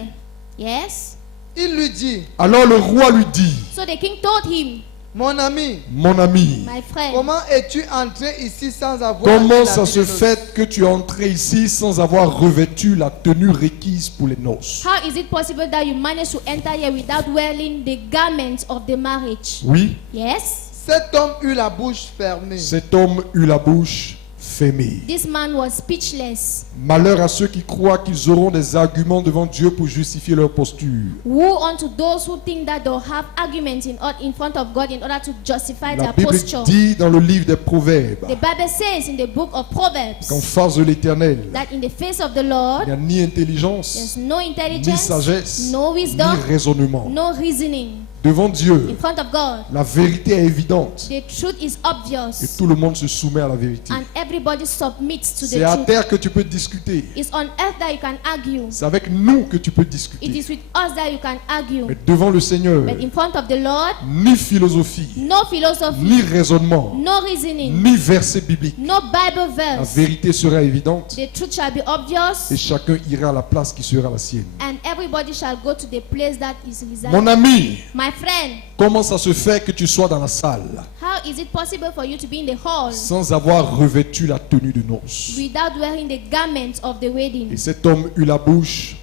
wear. Yes. Il lui dit, Alors le roi lui dit, So the king told him, mon ami, mon ami, my friend, comment es-tu entré ici sans avoir comment un ça habit se de noces? fait que tu es entré ici sans avoir revêtu la tenue requise pour les noces? how is it possible that you managed to enter here without wearing the garments of the marriage? Oui, Yes. Cet homme eut la bouche fermée. cet homme eut la bouche fermée. This man was speechless. Malheur à ceux qui croient qu'ils auront des arguments devant Dieu pour justifier leur posture. Woe unto those who think that they'll have arguments in front of God in order to justify La their Bible posture. dit dans le livre des Proverbes The Bible says in the book of Proverbs qu'en face de l'Éternel, that in the face of the il Lord n'y a ni intelligence, there's no ni intelligence, sagesse, no ni wisdom, raisonnement. no reasoning. Devant In Dieu, front of God, la vérité est évidente the truth is et obvious tout le monde se soumet à la vérité. and everybody submits to C'est the à truth. terre que tu peux discuter. It's on earth that you can argue. C'est avec nous que tu peux It discuter. is with us that you can argue. Mais devant le Seigneur, But in front of the Lord, ni philosophie, no philosophy, ni raisonnement, no reasoning, ni verset biblique. no Bible La verse. vérité sera évidente The truth shall be obvious, et chacun ira à la place qui sera la sienne. and everybody shall go to the place that is Mon reserved. ami, My friend, comment ça se fait que tu sois dans la salle how is it possible for you to be in the hall sans avoir revêtu la tenue de noces? without wearing the garments of the Et wedding? cet homme eut la bouche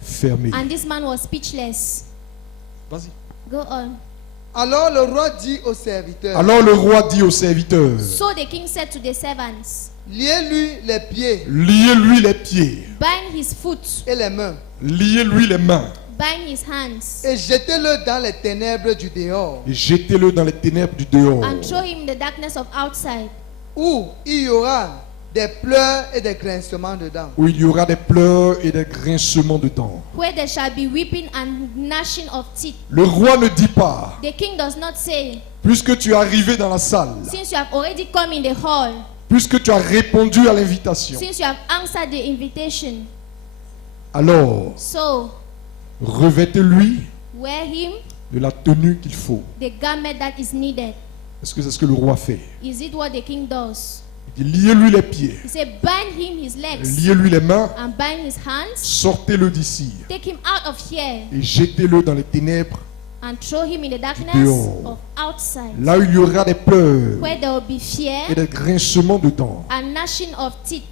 fermée. And this man was speechless. Vas-y. Go on. Alors le roi dit aux serviteurs, Alors le roi dit aux serviteurs, So the king said to the servants, liez-lui les pieds liez-lui les pieds, bind his foot, et les mains liez-lui les mains bind his hands et jetez-le dans les ténèbres du dehors, et jetez-le dans les ténèbres du dehors, and throw him in the darkness of outside, où il y aura des pleurs et des grincements dedans. où il y aura des pleurs et des grincements de dents. where there shall be weeping and gnashing of teeth. Le roi ne dit pas, The king does not say, puisque tu es arrivé dans la salle, since you have already come in the hall, puisque tu as répondu à l'invitation, since you have answered the invitation, alors so revêtez-lui wear him de la tenue qu'il faut. the garment that is needed. Est-ce que c'est ce que le roi fait? Is it what the king does? Il dit, liez-lui les pieds, He said, bind him his legs liez-lui les mains, and bind his hands, sortez-le d'ici take him out of here et jetez-le dans les ténèbres, and throw him in the darkness dehors. of outside, là où il y aura des pleurs where there will be fear et des grincements de dents. and gnashing of teeth.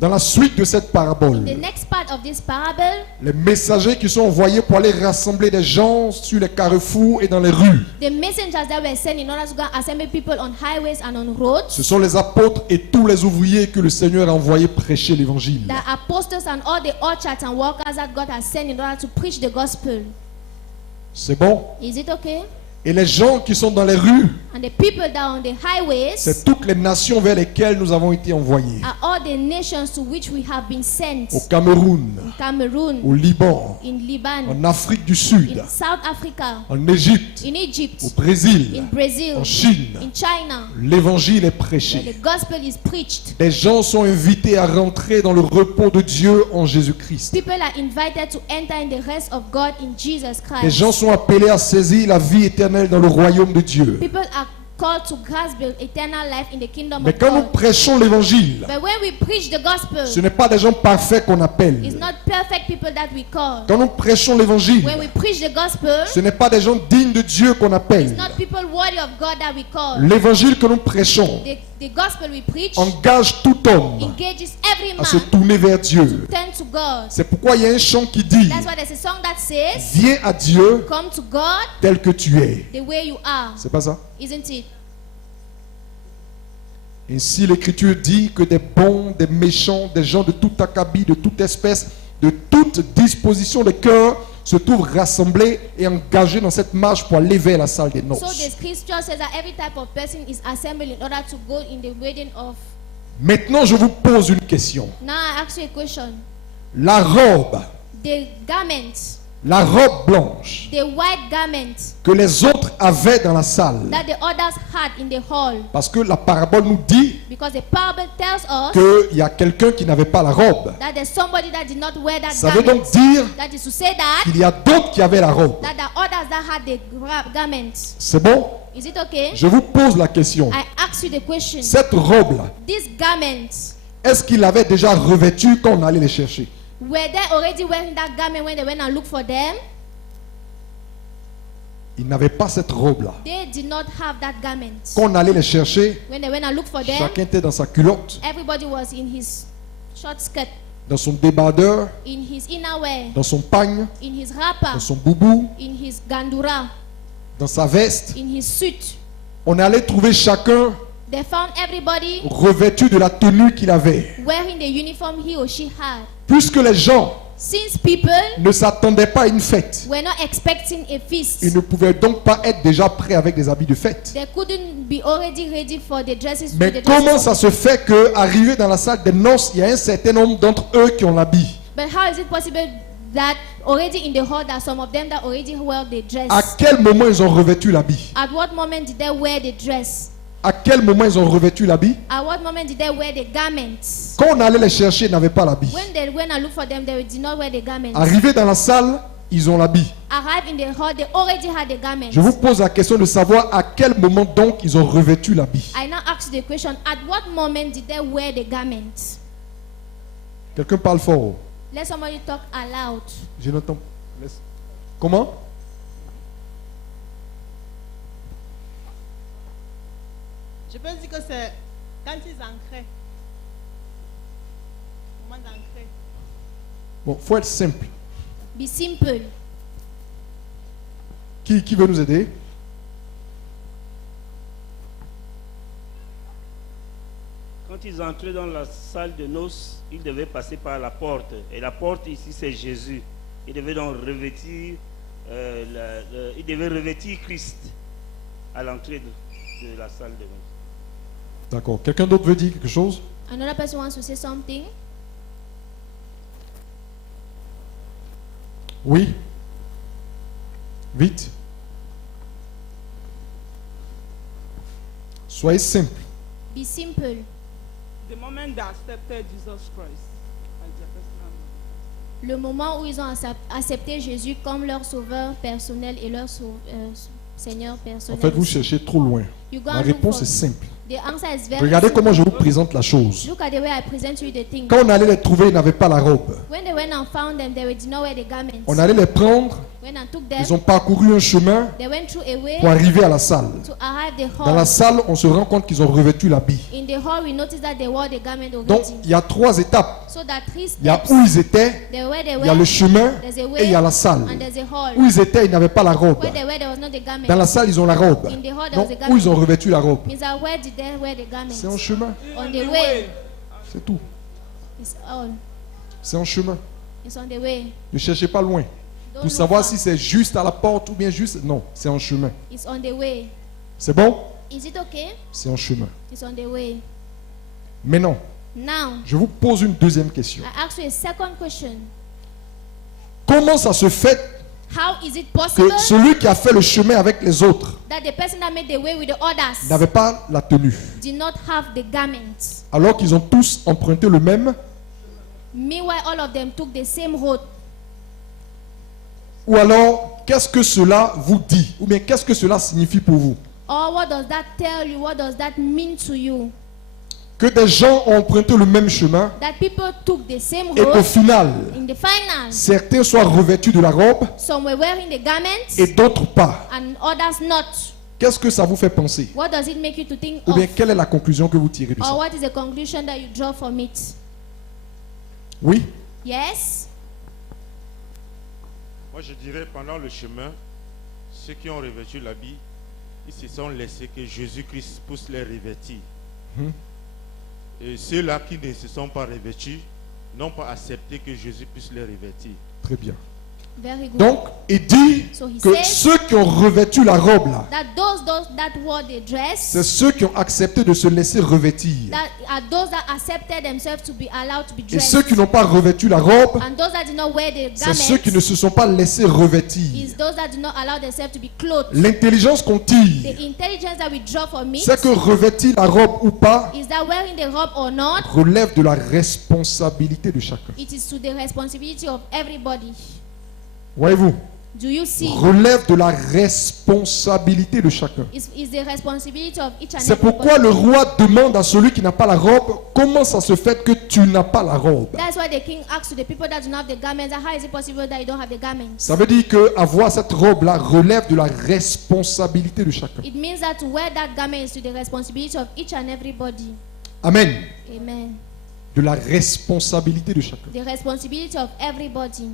Dans la suite de cette parabole, The next part of this parable, les messagers qui sont envoyés pour aller rassembler des gens sur les carrefours et dans les rues, the messengers that were sent in order to go and assemble people on highways and on roads, ce sont les apôtres et tous les ouvriers que le Seigneur a envoyés prêcher l'évangile. the apostles and all the orchards and workers that God has sent in order to preach the gospel. C'est bon? Is it okay? Et les gens qui sont dans les rues, And the people that are on the highways c'est toutes les nations vers lesquelles nous avons été envoyés. are all the nations to which we have been sent. Au Cameroun, In Cameroon, au Liban, in Liban, en Afrique du Sud, in South Africa, en Égypte, in Egypt, au Brésil, in Brazil, en Chine. in China, L'évangile est where prêché. the gospel is preached. Les gens sont invités à rentrer dans le repos de Dieu en Jésus-Christ. People are invited to enter in the rest of God in Jesus Les gens Christ. sont appelés à saisir la vie éternelle dans le royaume de Dieu. People are called to grasp the eternal life in the kingdom Mais of quand nous God. prêchons l'évangile, But when we preach the gospel, ce n'est pas des gens parfaits qu'on it's appelle. not perfect people that we call. Quand nous prêchons l'évangile, When we preach the gospel, ce n'est pas des gens dignes de Dieu qu'on it's appelle. not people worthy of God that we call. L'évangile que nous prêchons The gospel we preach engage tout homme engages every à se man tourner vers Dieu. turn to God. C'est pourquoi il y a un chant qui dit, That's why there's a song that says, viens à Dieu come to God tel que tu es. the way you are. C'est pas ça? Isn't it? Ainsi l'Écriture dit que des bons, des méchants, des gens de tout acabit, de toute espèce, de toute disposition de cœur se trouvent rassemblés et engagés dans cette marche pour aller vers la salle des So noces. the scripture says that every type of person is assembled in order to go in the wedding of. Maintenant, je vous pose une question. Now I ask you a question. La robe The garment, blanche the white garment que les autres avaient dans la salle, that the others had in the hall, parce que la parabole nous dit because the parable tells us qu'il y a quelqu'un qui n'avait pas la robe. that there's somebody that did not wear that Ça veut garment. donc dire That is to say that qu'il y a d'autres qui avaient la robe. that the others that had the garment. C'est bon? Is it okay? Je vous pose la question. I ask you the question. Cette robe-là, These garments, est-ce qu'il l'avait déjà revêtue quand on allait les chercher? were they already wearing that garment when they went and looked for them? Ils n'avaient pas cette robe-là. They did not have that garment. Quand on allait les chercher, When they went and looked for them, chacun était dans sa culotte, everybody was in his short skirt, dans son débardeur, in his innerwear, dans son pagne, in his wrapper, dans son boubou, in his gandura, dans sa veste. in his suit. On allait trouver chacun They found everybody revêtu de la tenue qu'il avait. wearing the uniform he or she had. Puisque les gens Since people ne s'attendaient pas à une fête, were not expecting a feast, ils ne pouvaient donc pas être déjà prêts avec des habits de fête. they couldn't be already ready for the dresses. Mais with the comment dresses. ça se fait que, arrivé dans la salle des noces, il y a un certain nombre d'entre eux qui ont l'habit? But how is it possible that already in the hall that some of them that already wear the dress? À quel moment ils ont revêtu l'habit? At what moment did they wear the dress? À quel moment ils ont revêtu l'habit? At what moment did they wear the garments? Quand on allait les chercher, ils n'avaient pas l'habit. When they went and looked for them, they did not wear the garments. Arrivés dans la salle, ils ont l'habit. Arrived in the hall, they already had the garments. Je vous pose la question de savoir à quel moment donc ils ont revêtu l'habit. I now ask you the question, at what moment did they wear the garments? Quelqu'un parle fort. Let somebody talk aloud. Je n'entends. Laisse. Comment? Je peux dire que c'est quand ils ancraient. Au moment d'ancrer. Bon, faut être simple. Be simple. Qui veut nous aider? Quand Quand ils entraient dans la salle de noces, ils devaient passer par la porte. Et la porte ici, c'est Jésus. Ils devaient donc revêtir, ils devaient revêtir Christ à l'entrée de la salle de noces. D'accord. Quelqu'un d'autre veut dire quelque chose? Another person wants to say something. Oui. Vite. Soyez simple. Be simple. The moment they accepted Jesus Christ as their personal Lord. Le moment où ils ont accepté Jésus comme leur sauveur personnel et leur Seigneur En personnel. fait, vous cherchez trop loin. You go La and look réponse for- est simple. The answer is very Regardez simple. comment je vous présente la chose. Look at the way I present you the thing. Quand on allait les trouver, ils n'avaient pas la robe. When they went and found them, they did not wear the garments. On allait les prendre. When I took them, Ils ont parcouru un chemin they went through a way pour arriver à la salle. to arrive the Dans la hall. salle, on se rend compte qu'ils ont revêtu l'habit. In the hall, we noticed that they wore the garment Donc, already. il y a 3 étapes. So that 3 Il y a steps. où ils étaient, There where they il y a le were, chemin there's a et way, il y a la salle. and there's a hall. Où ils étaient, ils n'avaient pas la robe. Where they were, there was not the garment. Dans la salle, ils ont la robe. In the hall, there Donc, was a où ils garment. ont revêtu la robe? Means that where did they wear the garment? C'est en chemin. On the way. C'est tout. It's all. C'est en chemin. It's on the way. Ne cherchez pas loin. Don't Pour look savoir far. si c'est juste à la porte ou bien juste. Non, c'est en chemin. It's on the way. C'est bon? Is it okay? C'est en chemin. It's on the way. Maintenant, Now, je vous pose une deuxième question. I ask you a second question. Comment ça se fait How is it possible que celui qui a fait le chemin avec les autres that the person that made the way with the others n'avait pas la tenue, did not have the garments? alors qu'ils ont tous emprunté le même? Meanwhile, all of them took the same road. Ou alors, qu'est-ce que cela vous dit? Ou bien qu'est-ce que cela signifie pour vous? Or what does that tell you? What does that mean to you? Que des gens ont emprunté le même chemin That people took the same et qu'au road. final, In the final, certains soient revêtus de la robe some were wearing the garments et d'autres pas. and others not. Qu'est-ce que ça vous fait penser? What does it make you to think Ou bien of? quelle est la conclusion que vous tirez de Or ça? what is the conclusion that you draw from it? Oui? Yes? Moi, je dirais, pendant le chemin, ceux qui ont revêtu l'habit, ils se sont laissés que Jésus-Christ puisse les revêtir. Mhm. Et ceux-là qui ne se sont pas revêtus n'ont pas accepté que Jésus puisse les revêtir. Très bien. Very good. Donc, il dit So he que says ceux qui ont revêtu la robe là, that those that wore the dress, c'est ceux qui ont accepté de se laisser revêtir. that are those that accepted themselves to be allowed to be Et dressed. ceux qui n'ont pas revêtu la robe, And those that did not wear the c'est ceux qui ne garments se sont pas laissés revêtir. is those that did not allow themselves to be clothed. L'intelligence qu'on tire, The intelligence that we draw from it c'est que revêtir la robe ou pas is that wearing the robe or not, relève de la responsabilité de chacun. it is to the responsibility of everybody. Voyez-vous, Do you see? relève de la responsabilité de chacun. Is the responsibility of each and C'est everybody. pourquoi le roi demande à celui qui n'a pas la robe, comment ça se fait que tu n'as pas la robe? That's why the king asks to the people that do not have the garments, how is it possible that you don't have the garments? Ça veut dire que avoir cette robe-là relève de la responsabilité de chacun. It means that to wear that garment is to the responsibility of each and everybody. Amen. Amen. De la responsabilité de chacun. The responsibility of everybody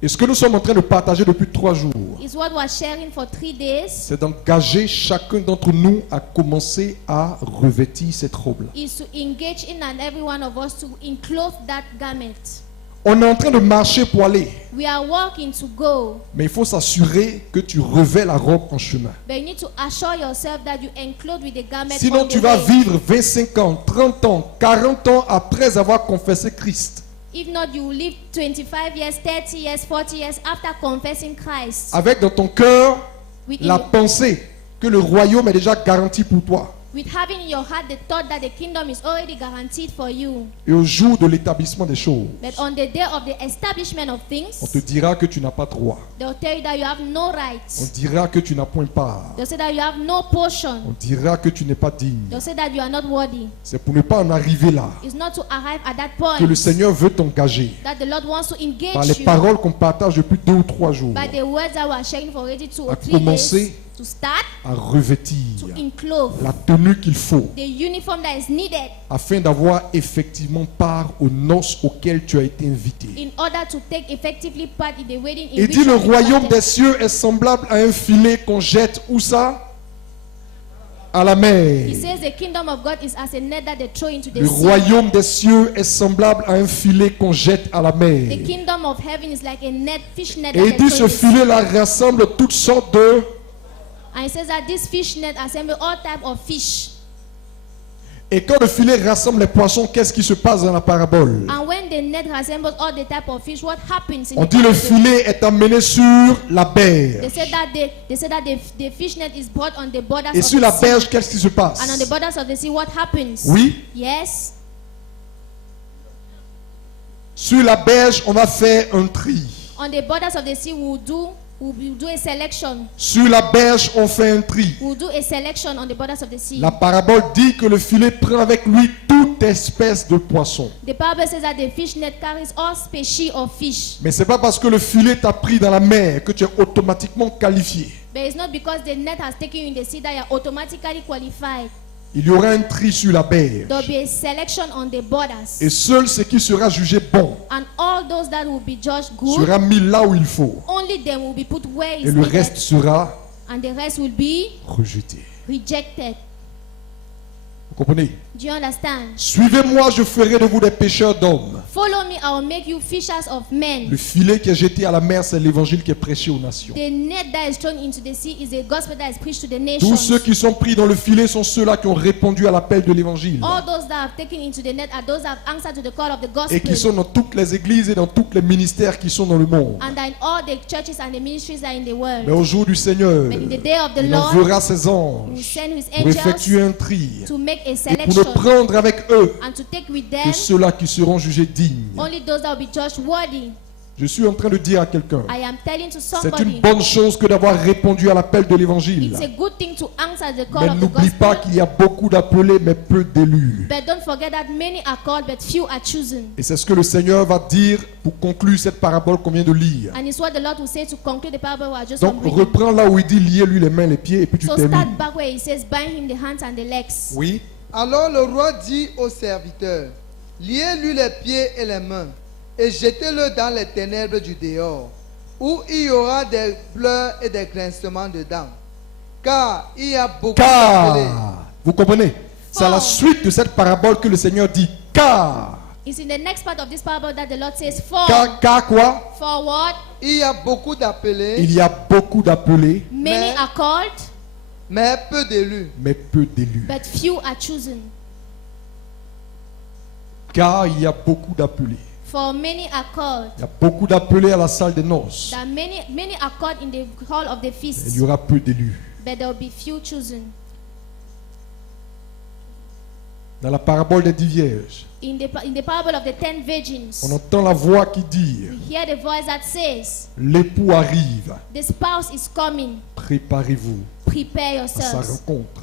Et ce que nous sommes en train de partager depuis 3 jours, is what we're sharing for 3 days. c'est d'engager chacun d'entre nous à commencer à revêtir cette robe-là. Is to engage in and every one of us to enclose that garment. On est en train de marcher pour aller, We are walking to go, mais il faut s'assurer que tu revêts la robe en chemin. but you need to assure yourself that you enclose with the garment. Sinon, on tu the vas way. vivre 25 ans, 30 ans, 40 ans après avoir confessé Christ, If not, you will live 25 years, 30 years, 40 years after confessing Christ. avec dans ton cœur With, la pensée que le royaume est déjà garanti pour toi. with having in your heart the thought that the kingdom is already guaranteed for you. Et au jour de l'établissement des choses, But on the day of the establishment of on te things, dira que tu n'as pas droit. they'll tell you that you have no On rights. dira que tu n'as point part. They'll say that you have no portion. On dira que tu n'es pas digne. They'll say that you are not worthy. C'est pour ne pas en arriver là It's not to arrive at that que le point Seigneur veut t'engager that the Lord wants to par engage les you paroles qu'on partage depuis 2 ou 3 jours by the words that we are sharing for already 2 or à 3 commencer days to start à revêtir to enclose la tenue qu'il faut the uniform that is needed afin d'avoir effectivement part aux noces auxquelles tu as été invité. in order to take effectively part in the wedding in Et which dit you le have been royaume invited. des cieux est semblable à un filet qu'on jette où ça? à la He mer. says the kingdom of God is as a net that they throw into the Le sea. royaume des cieux est semblable à un filet qu'on jette à la The mer. kingdom of heaven is like a net, fish net Et il that they dit throw ce in the sea. filet-là rassemble toutes sortes de... And he says that this fish net assemble all type of fish. Et quand le filet rassemble les poissons, qu'est-ce qui se passe dans la parabole? And when the net assembles all the type of fish, what happens in On the dit le parable? filet est emmené sur la They berge. said that the fish net is brought on the borders Et of sur the la sea. berge, qu'est-ce qui se And on the passe? borders of the sea, what happens? Oui, Yes. sur la berge, on va faire un tri. On the borders of the sea, we'll do a selection. Sur la berge, on fait un tri. We'll do a selection on the borders of the sea. La parabole dit que le filet prend avec lui toute espèce de poisson. The Bible says that the fish net carries all species of fish. Mais c'est pas parce que le filet t'a pris dans la mer que tu es automatiquement qualifié. But it's not because the net has taken you in the sea that you're automatically qualified. Il y aura un tri sur la berge. There'll be a selection on the borders. Et seul ce qui sera jugé bon And all those that will be judged good, sera mis là où il faut. only them will be put where Et is le needed. reste sera And the rest will be rejeté. rejected. Vous comprenez? Do you understand? Suivez-moi, je ferai de vous des pêcheurs d'hommes. Follow me, I will make you fishers of men. Le filet qui est jeté à la mer, c'est l'évangile qui est prêché aux nations. The net that is thrown into the sea is a gospel that is preached to the Tous nations. ceux qui sont pris dans le filet sont ceux-là qui ont répondu à l'appel de l'évangile. All those that have taken into the net are those that have answered to the call of the gospel. Et qui sont dans toutes les églises et dans tous les ministères qui sont dans le monde. And in all the churches and the ministries that are in the world. Mais au jour du Seigneur, But in the day of the il Lord, enverra ses He will anges send His pour effectuer angels un tri to make a et pour ne selection prendre avec eux and to take with que them ceux-là qui seront jugés dignes. only those that will be judged worthy. Je suis en train de dire à quelqu'un, I am telling to c'est une somebody, bonne chose que d'avoir répondu à l'appel de l'évangile. it's a good thing to answer the call Mais of the n'oublie pas gospel. qu'il y a beaucoup d'appelés mais peu d'élus. But don't forget that many are called but few are chosen. Et c'est ce que le Seigneur va dire pour conclure cette parabole qu'on vient de lire. And it's what the Lord will say to conclude the parable we are just Donc reading. reprends là où il dit liez-lui les mains, les pieds et puis tu So termines. start back where He says bind him the hands and the legs. Oui. Alors le roi dit au serviteur, liez-lui les pieds et les mains, et jetez-le dans les ténèbres du dehors, où il y aura des pleurs et des grincements de dents. Car il y a beaucoup d'appelés. Car, vous comprenez? C'est à la Oh. suite de cette parabole que le Seigneur dit car. It's in the next part of this parable that the Lord says Car quoi? forward, Il y a beaucoup d'appelés, Il y a beaucoup d'appelés, many are called mais peu d'élus. mais peu d'élus. but few are chosen. Car il y a beaucoup d'appelés. For many are called, Il y a beaucoup d'appelés à la salle des noces. that many are called in the hall of the Il feast, y aura peu d'élus. but there will be few chosen. Dans la parabole des 10 vierges, In the parable of the 10 virgins, on entend la voix qui dit we hear the voice that says, l'époux arrive, the spouse is coming, préparez-vous prepare à sa yourselves rencontre.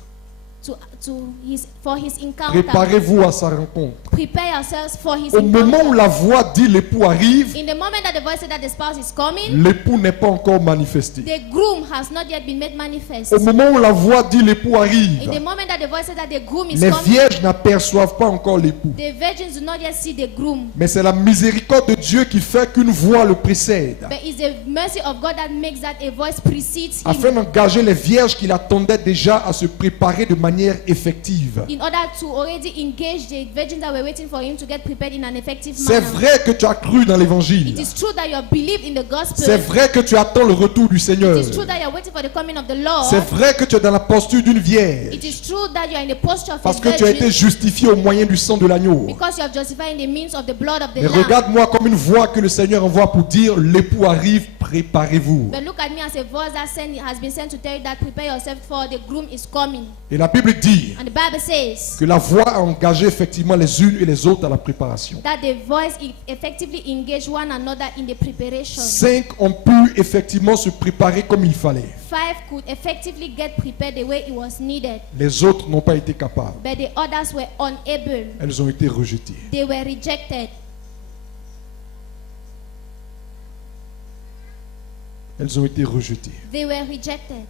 for his encounter. Préparez-vous à sa rencontre. Prepare yourselves for his Au moment où encounter. la voix dit l'époux arrive, In the moment that the voice said that the spouse is coming, l'époux n'est pas encore manifesté. the groom has not yet been made manifest. Au moment où la voix dit l'époux In the arrive, moment that the voice said that the groom is les coming, vierges n'aperçoivent pas encore l'époux. the virgins do not yet see the groom. Mais c'est la miséricorde de Dieu qui fait qu'une voix le précède, But it's the mercy of God that makes that a voice precedes afin him, d'engager les vierges qui l'attendaient déjà à se préparer de manière effective. in order to already engage the virgins that were waiting for him to get prepared in an effective C'est manner. vrai que tu as cru dans It l'évangile. is true that you have believed in the gospel. C'est vrai que tu attends le retour du Seigneur. It is true that you are waiting for the coming of the Lord. C'est vrai que tu es dans la posture d'une vierge. It is true that you are in the posture of Parce a que tu as été virgin justifié au moyen du sang de l'agneau. because you have justified in the means of the blood of the Mais Lamb. regarde-moi comme une voix que le Seigneur envoie pour dire l'époux arrive, préparez-vous. But look at me as a voice that has been sent to tell you that prepare yourself for the groom is coming. Et la Bible dit And the Bible says que la voix a engagé effectivement les unes et les autres à la préparation. that the voice effectively engage one another in the preparation. 5 ont pu effectivement se préparer comme il fallait. 5 could effectively get prepared the way it was needed. Les autres n'ont pas été capables. But the others were unable. Elles ont été rejetées. They were rejected. Elles ont été rejetées. They were rejected.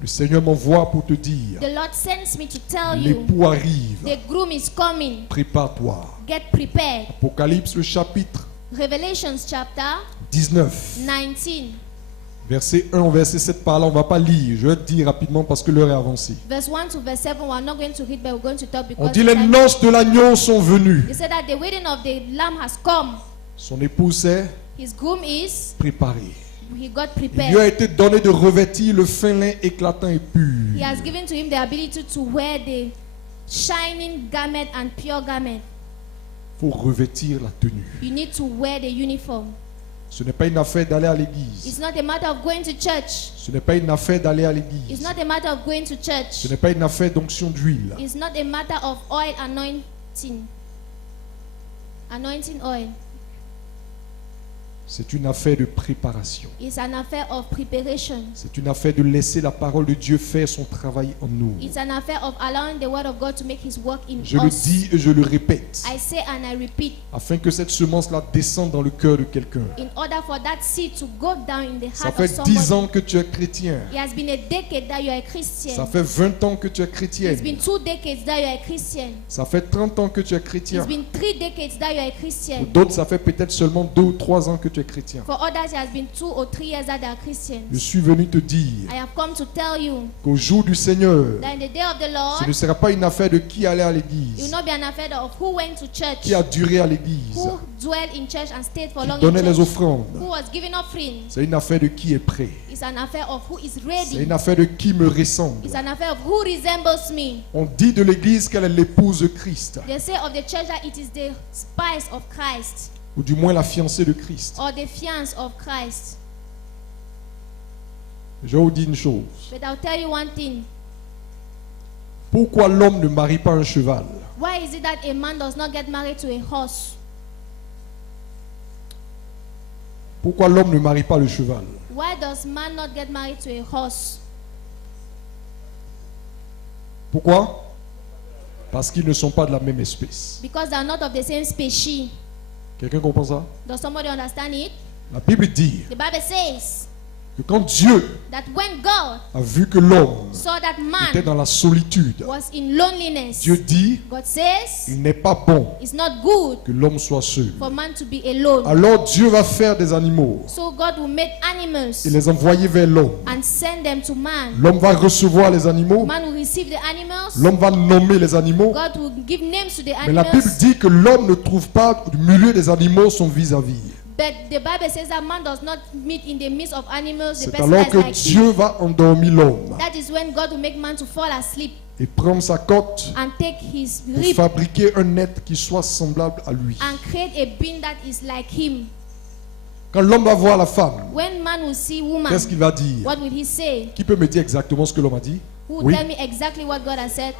Le Seigneur m'envoie pour te dire The Lord sends me to tell you l'époux arrive, the groom is coming. prépare-toi. Get prepared. Apocalypse le chapitre Revelations chapter 19, 19. Verset 1 au verset 7 par là, on ne va pas lire. Je vais dire rapidement parce que l'heure est avancée. Verse 1 to verse 7, we're not going to read, but we're going to talk On because dit the les time- noces de l'agneau sont venues. He said that the wedding of the lamb has come. Son épouse est His groom is, préparée. he got Il lui a prepared. été donné de revêtir le fin lin éclatant et pur. He has given to him the ability to wear the shining garment and pure garment. Il faut revêtir la tenue. You need to wear the uniform. Ce n'est pas une affaire d'aller à l'église. It's not a matter of going to church. Ce n'est pas une affaire d'aller à It's l'église. not a matter of going to Ce church. n'est pas une affaire d'onction d'huile. It's not a matter of oil anointing. Anointing oil. C'est une affaire de préparation. It's an affair of preparation. C'est une affaire de laisser la parole de Dieu faire son travail en nous. It's an affair of allowing the word of God to make his work in Je le us. dis et je le répète, I say and I repeat, afin que cette semence-là descende dans le cœur de quelqu'un. in order for that seed to go down in the Ça heart of fait 10 somebody. ans que tu es chrétien. It has been a decade that you are a Christian. Ça fait 20 ans que tu es It's chrétienne. been 2 decades that you are a Christian. Ça fait 30 ans que tu es chrétien. It's been 3 decades that you are a Christian. Pour d'autres, ça fait peut-être seulement 2 ou 3 ans que tu es chrétien. For others, it has been 2 or 3 years that they are Christians. Je suis venu te dire I have come to tell you qu'au jour du Seigneur, that in the day of the ce Lord, ne sera pas une affaire de qui allait à it will l'église, not be an affair of who went to church, qui a duré à l'église, who dwelled in church and stayed for qui long in donnait les church, offrandes. who was giving offerings. C'est une affaire de qui est prêt. It's an affair of who is C'est ready. une affaire de qui me ressemble. It's an affair of who resembles me. On dit de l'église qu'elle est l'épouse de Christ, They say of the church that it is the spouse of Christ ou du moins la fiancée de Christ. or the fiancé of Christ. Je vous dis une chose. But I'll tell you one thing. Pourquoi l'homme ne marie pas un cheval? Why is it that a man does not get married to a horse? Pourquoi l'homme ne marie pas le cheval? Why does man not get married to a horse? Pourquoi? Parce qu'ils ne sont pas de la même espèce. Because they are not of the same species. Quelqu'un comprend ça? Does somebody understand it? La Bible dit The Bible says que quand Dieu that when God a vu que l'homme saw that était man dans la solitude, was in loneliness, Dieu dit, God says il n'est pas bon it's not good que l'homme soit seul. for man to be alone. Alors Dieu va faire des animaux So God will make animals et les envoyer vers l'homme. and send them to man. L'homme va recevoir les animaux, Man will receive the animals. l'homme va nommer les animaux. God will give names to the Mais la Bible animals. dit que l'homme ne trouve pas au milieu des animaux son vis-à-vis. But the Bible says that man does not meet in the midst of animals the C'est person alors that que is like Dieu him. va endormir l'homme That is when God will make man to fall asleep et prendre sa côte and take his pour rib fabriquer un être qui soit semblable à lui. and create a being that is like him. Quand l'homme va voir la femme, When man will see woman, qu'est-ce qu'il va dire? what will he say? Qui peut me dire exactement ce que l'homme a dit? Who will Oui. tell me exactly what God has said?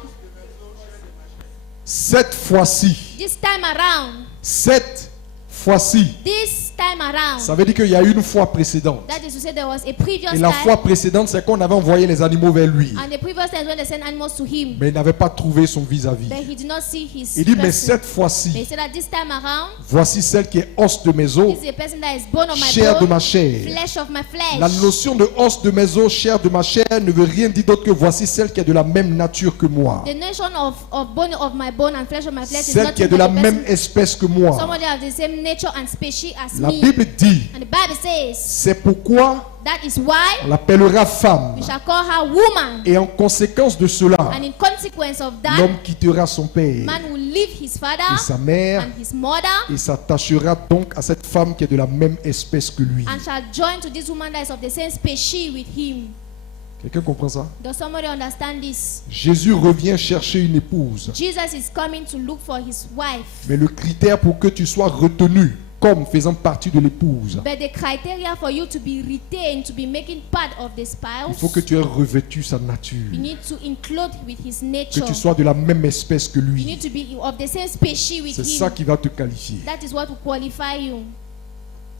Cette fois-ci, This time around, cette fois-ci, this time around, ça veut dire qu'il y a une fois précédente. that is to say there was a previous Et la time, fois précédente, c'est qu'on avait envoyé les animaux vers lui. and the previous time when they sent animals to him, Mais il n'avait pas trouvé son vis-à-vis. but he did not see his Il dit, mais person. cette They fois-ci, said that this time around, voici celle qui est os de mes os, this is a person that is bone of my chair de bone, ma chair. flesh of my flesh. La notion de os de mes os, chair de ma chair ne veut rien dire d'autre que voici celle qui est de la même nature que moi. The notion of bone of my bone and flesh of my flesh is Celle not qui est de la person. même espèce que moi. Somebody of the same nature and species as La me. Bible dit, And the Bible says c'est pourquoi that is why on l'appellera femme. we shall call her woman. Et en conséquence de cela, And in consequence of that, l'homme quittera son père man will leave his et father sa mère and his mother et s'attachera donc à cette femme qui est de la même espèce que lui. and shall join to this woman that is of the same species with him. Quelqu'un comprend ça? Does somebody understand this? Jésus revient chercher une épouse. Jesus is coming to look for his wife. Mais le critère pour que tu sois retenu comme faisant partie de l'épouse, But the criteria for you to be retained, to be making part of the il spouse, faut que tu aies revêtu sa nature. you need to include with his Que nature. tu sois de la même espèce que You lui. need to be of the same species with C'est ça him. qui va te qualifier. That is what will qualify you.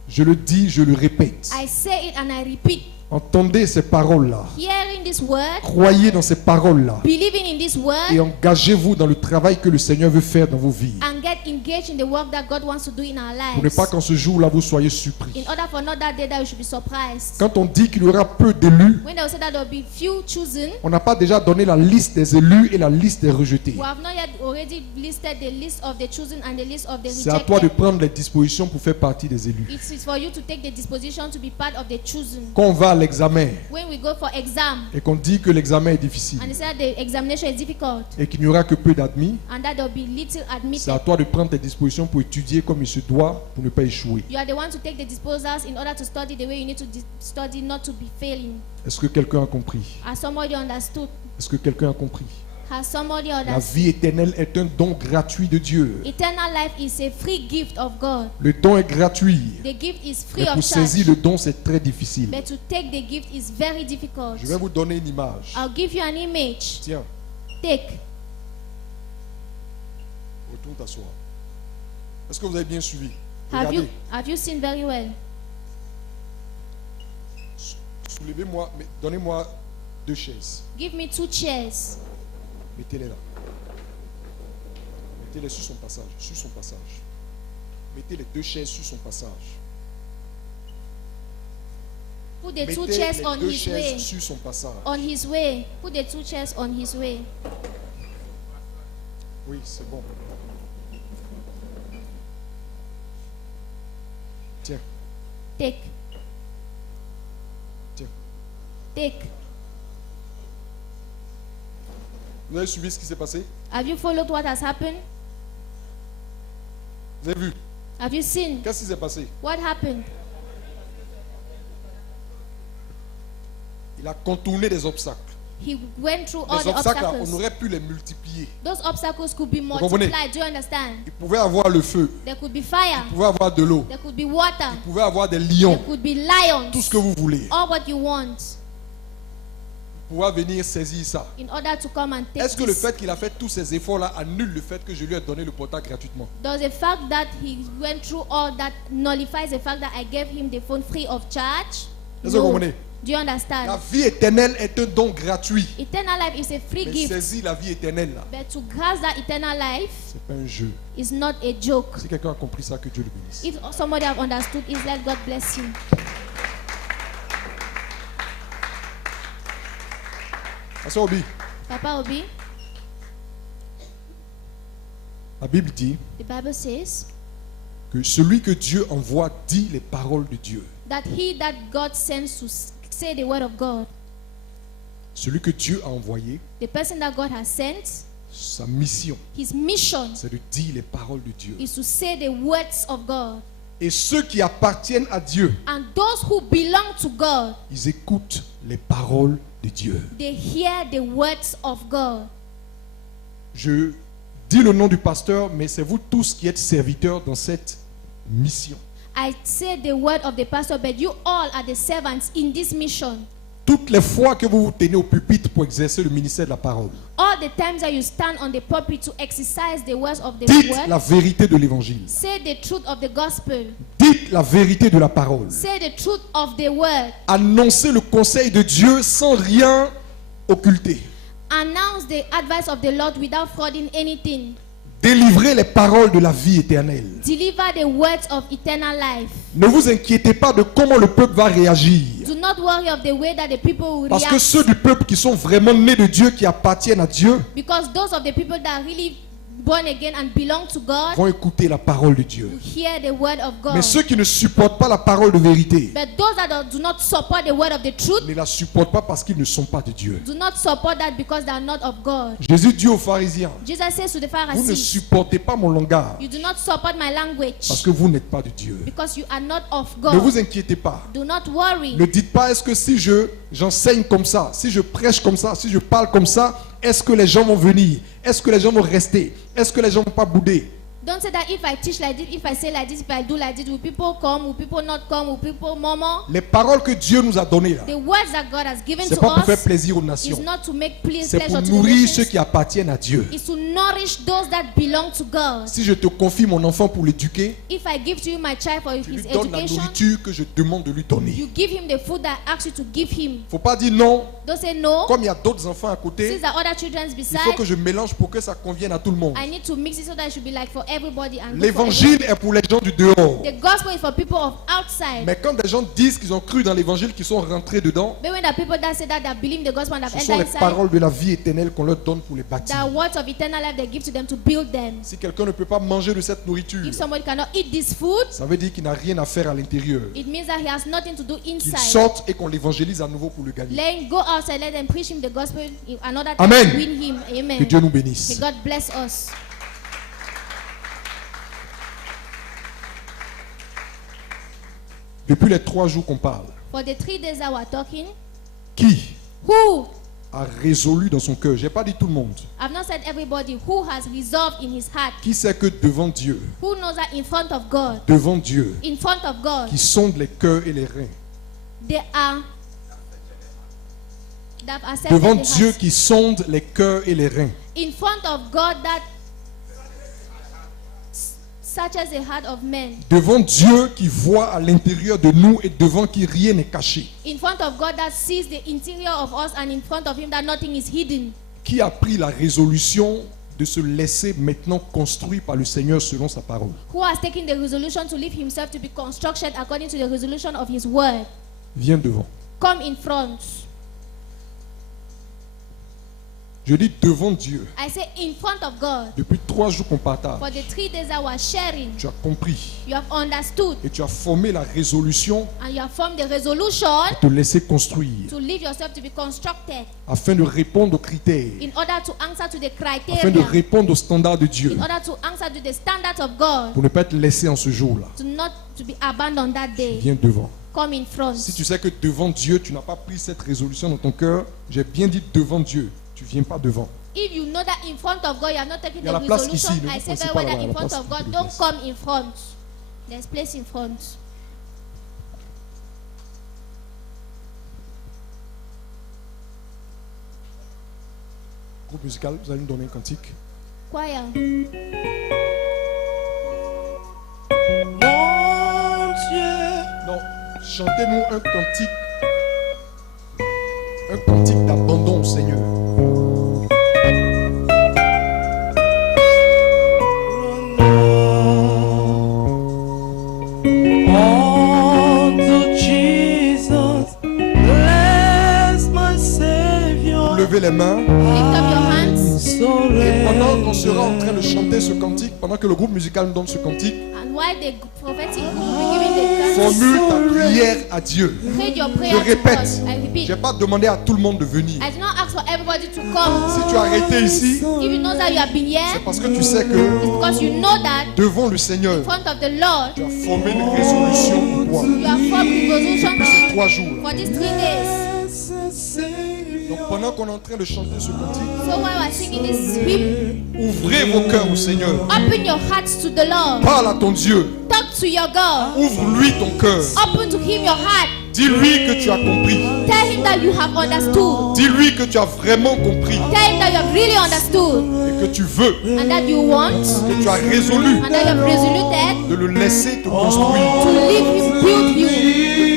Je le dis, je le répète. I say it and I repeat. Entendez ces paroles-là. Hearing this word, Croyez dans ces paroles-là. believing in this Et word, engagez-vous dans le travail que le Seigneur veut faire dans vos vies. and get engaged in the work that God wants to do in our Pour ne lives. pas qu'en ce jour-là, vous soyez surpris. In order for not that day that we should be surprised. Quand on dit qu'il y aura peu d'élus, When they will say that there will be few chosen, on n'a pas déjà donné la liste des élus et la liste des rejetés. we have not yet already listed the list of the chosen and the list of the C'est à toi de rejected. prendre les dispositions pour faire partie des élus. It is for you to take the disposition to be part of the chosen. Quand on va à l'examen when we go for exam et qu'on dit que l'examen est difficile and they say that the examination is difficult et qu'il n'y aura que peu d'admis, and that there will be little c'est admitted, à toi de prendre tes dispositions pour étudier comme il se doit pour ne pas échouer. you are the one to take the disposals in order to study the way you need to study, not to be failing. Est-ce que quelqu'un a compris? Has somebody understood? Est-ce que quelqu'un a compris? Has somebody La understood? vie éternelle est un don gratuit de Dieu. Eternal life is a free gift of God. Le don est gratuit. The gift is free Mais of pour saisir charge. le don, c'est très difficile. But to take the gift is very difficult. Je vais vous donner une image. I'll give you an image. Tiens, Take. retourne t'asseoir. Est-ce que vous avez bien suivi? Have Regardez. you seen very well? Soulevez-moi, donnez-moi 2 chaises. Give me 2 chairs. Mettez-les là. Mettez-les sur son passage. Sur son passage. Mettez les 2 chaises sur son passage. Put the 2 Mettez chairs les on 2 his way. chaises sur son passage. On his way. Put the 2 chairs on his way. Oui, c'est bon. Tiens, Take. tiens. Take. Vous avez suivi ce qui s'est passé? Have you followed what has happened? Vous avez vu? Have you seen Qu'est-ce qui s'est passé? what happened? Il a contourné des obstacles. He went through all Les the obstacles, là, obstacles. on aurait pu les multiplier. Those obstacles could be comprenez? multiplied. Do you understand? Il pouvait avoir le feu, There could be fire. il pouvait avoir de l'eau, There could be water. il pouvait avoir des There lions, could be lions. tout ce que vous voulez. All what you want Pouvoir venir saisir ça. in order to come and take Est-ce que le this. fait qu'il a fait tous ces efforts-là annule le fait que je lui ai donné le portable gratuitement? Does the fact that he went through all that nullifies the fact that I gave him the phone free of charge? Est-ce que vous comprenez? Do you La understand? vie éternelle est un don gratuit. Eternal life is a free Mais gift. saisir la vie éternelle, là, But to grasp that eternal life c'est pas un jeu. is not a joke. Si quelqu'un a compris ça, que Dieu le bénisse. If somebody have understood it, let God bless him. Pasteur Obi, Papa Obi, la Bible dit the Bible says que celui que Dieu envoie dit les paroles de Dieu. that he that God sends to say the word of God, Celui que Dieu a envoyé, the person that God has sent, sa mission, his mission c'est de dire les paroles de Dieu. is to say the words of God. Et ceux qui appartiennent à Dieu, And those who belong to God, ils écoutent les paroles de Dieu. they hear the words of God. Je dis le nom du pasteur, mais c'est vous tous qui êtes serviteurs dans cette mission. I say the word of the pastor, but you all are the servants in this mission. Toutes les fois que vous vous tenez au pupitre pour exercer le ministère de la parole, All the times that you stand on the pulpit to exercise the words of the dites word, la vérité de l'évangile. say the truth of the gospel. Dites la vérité de la parole. Say the truth of the word. Annoncez le conseil de Dieu sans rien occulter. Announce the advice of the Lord without frauding anything. Délivrez les paroles de la vie éternelle. Deliver the words of eternal life. Ne vous inquiétez pas de comment le peuple va réagir. Do not worry of the way that the people will Parce que react. ceux du peuple qui sont vraiment nés de Dieu, qui appartiennent à Dieu, Because those of the people that are really born again and belong to God vont écouter la parole de Dieu. will hear the word of God. Mais ceux qui ne supportent pas la parole de vérité But those that do not support the word of the truth ne la supportent pas parce qu'ils ne sont pas de Dieu. do not support that because they are not of God. Jésus dit aux pharisiens, Jesus says to the vous ne Pharisees, supportez pas mon langage you do not support my parce language que vous n'êtes pas de Dieu. because you are not of Ne vous God. inquiétez pas. Do not worry. Ne dites pas, est-ce que si j'enseigne comme ça, si je prêche comme ça, si je parle comme ça, est-ce que les gens vont venir? Est-ce que les gens vont rester? Est-ce que les gens vont pas bouder? Don't say that if I teach like this, if I say like this, if I do like this, will people come? Will people not come? Will people murmur? Les paroles que Dieu nous a données là, The words that God has given c'est to pas pour faire us plaisir aux is nations. not to make C'est pour pleasure to the nourrir ceux nations. qui appartiennent à Dieu. Is to nourish those that belong to God. Si je te confie mon enfant pour l'éduquer, If I give to you my child for tu lui his donnes la education, nourriture que je demande de lui donner. you give him the food that I ask you to give him. Faut pas dire non, Don't say no. comme il y a d'autres enfants à Since côté, the other children il faut beside, que je mélange pour que ça convienne à tout le monde. I need to mix it so that it should be like for Non, everybody and good for L'évangile est pour les gens du dehors. everyone. The gospel is for people of outside. Mais quand des gens disent qu'ils ont cru dans l'évangile, qu'ils sont rentrés dedans, But when the people that say that they believe the gospel and have ce sont entered les inside, paroles de la vie éternelle qu'on leur donne pour les bâtir. the words of eternal life they give to them to build them. Si quelqu'un ne peut pas manger de cette nourriture, If somebody cannot eat this food, ça veut dire qu'il n'a rien à faire à l'intérieur. it means that he has nothing to do Qu'il inside. sorte et qu'on l'évangélise à nouveau pour le gagner. Let him go outside, let them preach him the gospel in another time Amen. to win him. Que Amen. Dieu nous May bénisse. God bless us. Depuis les 3 jours qu'on parle, For the 3 days that we're talking, qui who, a résolu dans son cœur, j'ai pas dit tout le monde, I've not said everybody, who has resolved in his heart, qui sait que devant Dieu, who knows that in front of God, devant Dieu, in front of God, qui sonde les cœurs et les reins, they are that have accepted devant the Dieu hearts. qui sonde les cœurs et les reins, In front of God that searches the heart of men, devant Dieu qui voit à l'intérieur de nous et devant qui rien n'est caché, in front of God that sees the interior of us, and in front of him that nothing is hidden. qui a pris la résolution de se laisser maintenant construire par le Seigneur selon sa parole. Who has taken the resolution to leave himself to be constructed according to the resolution of his word. Viens devant. Come in front. Je dis devant Dieu. I say in front of God. Depuis 3 jours qu'on partage, For the 3 days that we're sharing, tu as compris you have understood et tu as formé la résolution and you have formed the resolution de te laisser construire to leave yourself to be constructed afin de répondre aux critères, in order to answer to the afin de criteria, répondre aux standards de Dieu, in order to answer to the standards of God, pour ne pas être laissé en ce jour-là. to not to be abandoned that day. Viens devant. Come in front. Si tu sais que devant Dieu, tu n'as pas pris cette résolution dans ton cœur, j'ai bien dit devant Dieu, tu viens pas devant. If you know that in front of God you are not taking Il y a the la place resolution, ici, ne I vous say placez very pas well that là-bas, in la front place, of God, il y a don't place. come in front. There's place in front. Groupe musical, vous allez nous donner un cantique. Choir. Mon Dieu, Non, chantez-nous un cantique. Un cantique d'abandon au Seigneur. Unto Jesus, bless my Savior, Levez les mains. Lift up your hands. so Et pendant let qu'on sera en train de chanter ce cantique, pendant que le groupe musical nous donne ce cantique, And while the prophetic group will be giving the formule ta prière à Dieu. pray your Je prayer to répète, God. I je repeat. n'ai pas demandé à tout le monde de venir. I do not ask for everybody to come. Si tu as arrêté ici, If you know that you have been here, c'est parce que tu sais que it's because you know that devant le Seigneur, in front of the Lord, tu as formé une résolution pour toi. you have formed the resolution Depuis ces 3 jours. for these 3 days. Donc pendant qu'on est en train de chanter ce cantique, So while we're singing this hymn, ouvrez vos cœurs au Seigneur. open your hearts to the Lord. Parle à ton Dieu. Talk to your God. Ouvre-lui ton cœur. Open to him your heart. Dis-lui que tu as compris. Tell him that you have understood. Dis-lui que tu as vraiment compris Tell him that you have really understood et que tu veux, and that you want que tu as résolu and that you have resoluted de le laisser te construire, to leave him build you,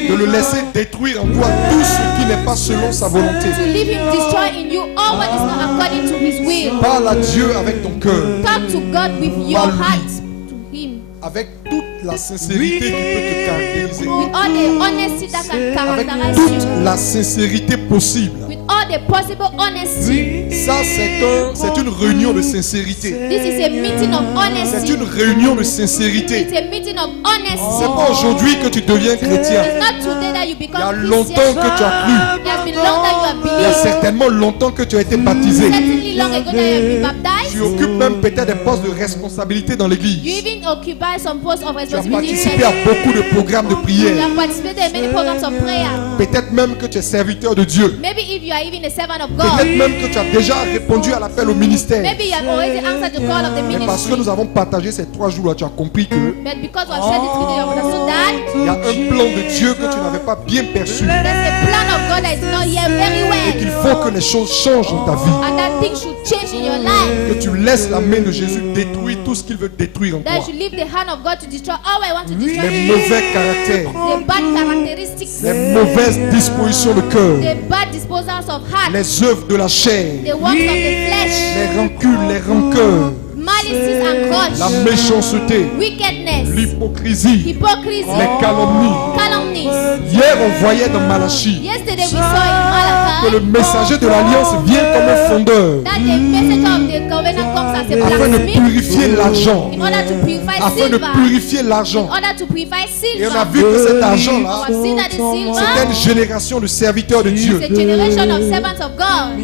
de le laisser détruire en toi tout ce qui n'est pas selon sa volonté. to leave him destroy in you all what is not according to his will. Parle à Dieu avec ton cœur, Talk to God with your Parle-lui. heart to him. avec toute la sincérité qui peut te caractériser, With all the honesty that can avec characterize toute you. la sincérité possible. With all the possible honesty. Ça, c'est une réunion de sincérité. This is a meeting of C'est honesty. une réunion de sincérité. It's a meeting of C'est honesty. pas aujourd'hui que tu deviens chrétien. It's not today that you Il y a become longtemps Christian. que tu as cru. It has been long that you have Il y a believed. certainement longtemps que tu as été baptisé. Certainly long ago that you have been baptized. Tu occupes même peut-être des postes de responsabilité dans You l'église. even occupy some post of Tu as responsibility. participé à beaucoup de programmes de You prière. have participated in many programs of prayer. Peut-être même que tu es serviteur de Dieu. Maybe if you are even a servant of God. Peut-être même que tu as déjà répondu à l'appel au ministère. Maybe you have already answered the call of the Mais parce que ministry. nous avons partagé ces 3 jours-là, tu as compris que But because we have shared the truth, you have understood that il y a un plan de Dieu que tu n'avais pas bien perçu. there's a plan of God that is not here very Et qu'il well. faut que les choses changent dans ta vie. And that things should change in your life. Que tu laisses la main de Jésus détruire tout ce qu'il veut détruire en That you toi. should leave the hand of God to destroy all I want to destroy. Les mauvais caractères, The bad characteristics. les mauvaises dispositions de cœur, The bad disposals of heart. les œuvres de la chair, The works of the flesh. les rancunes, les rancœurs, malices and la grudge, méchanceté, wickedness, l'hypocrisie, hypocrisy, les calomnies. calumnies. Hier, on voyait dans Malachie Yesterday we saw in que le Malachi messager de l'alliance vient comme un fondeur that the messenger of the covenant comes as a afin de blacksmith purifier l'argent, in order to purify afin de silver, purifier l'argent. in order to purify Et on a silver. vu que cet argent-là, We have seen that the c'était une silver génération de serviteurs de Dieu. is a generation of servants of God.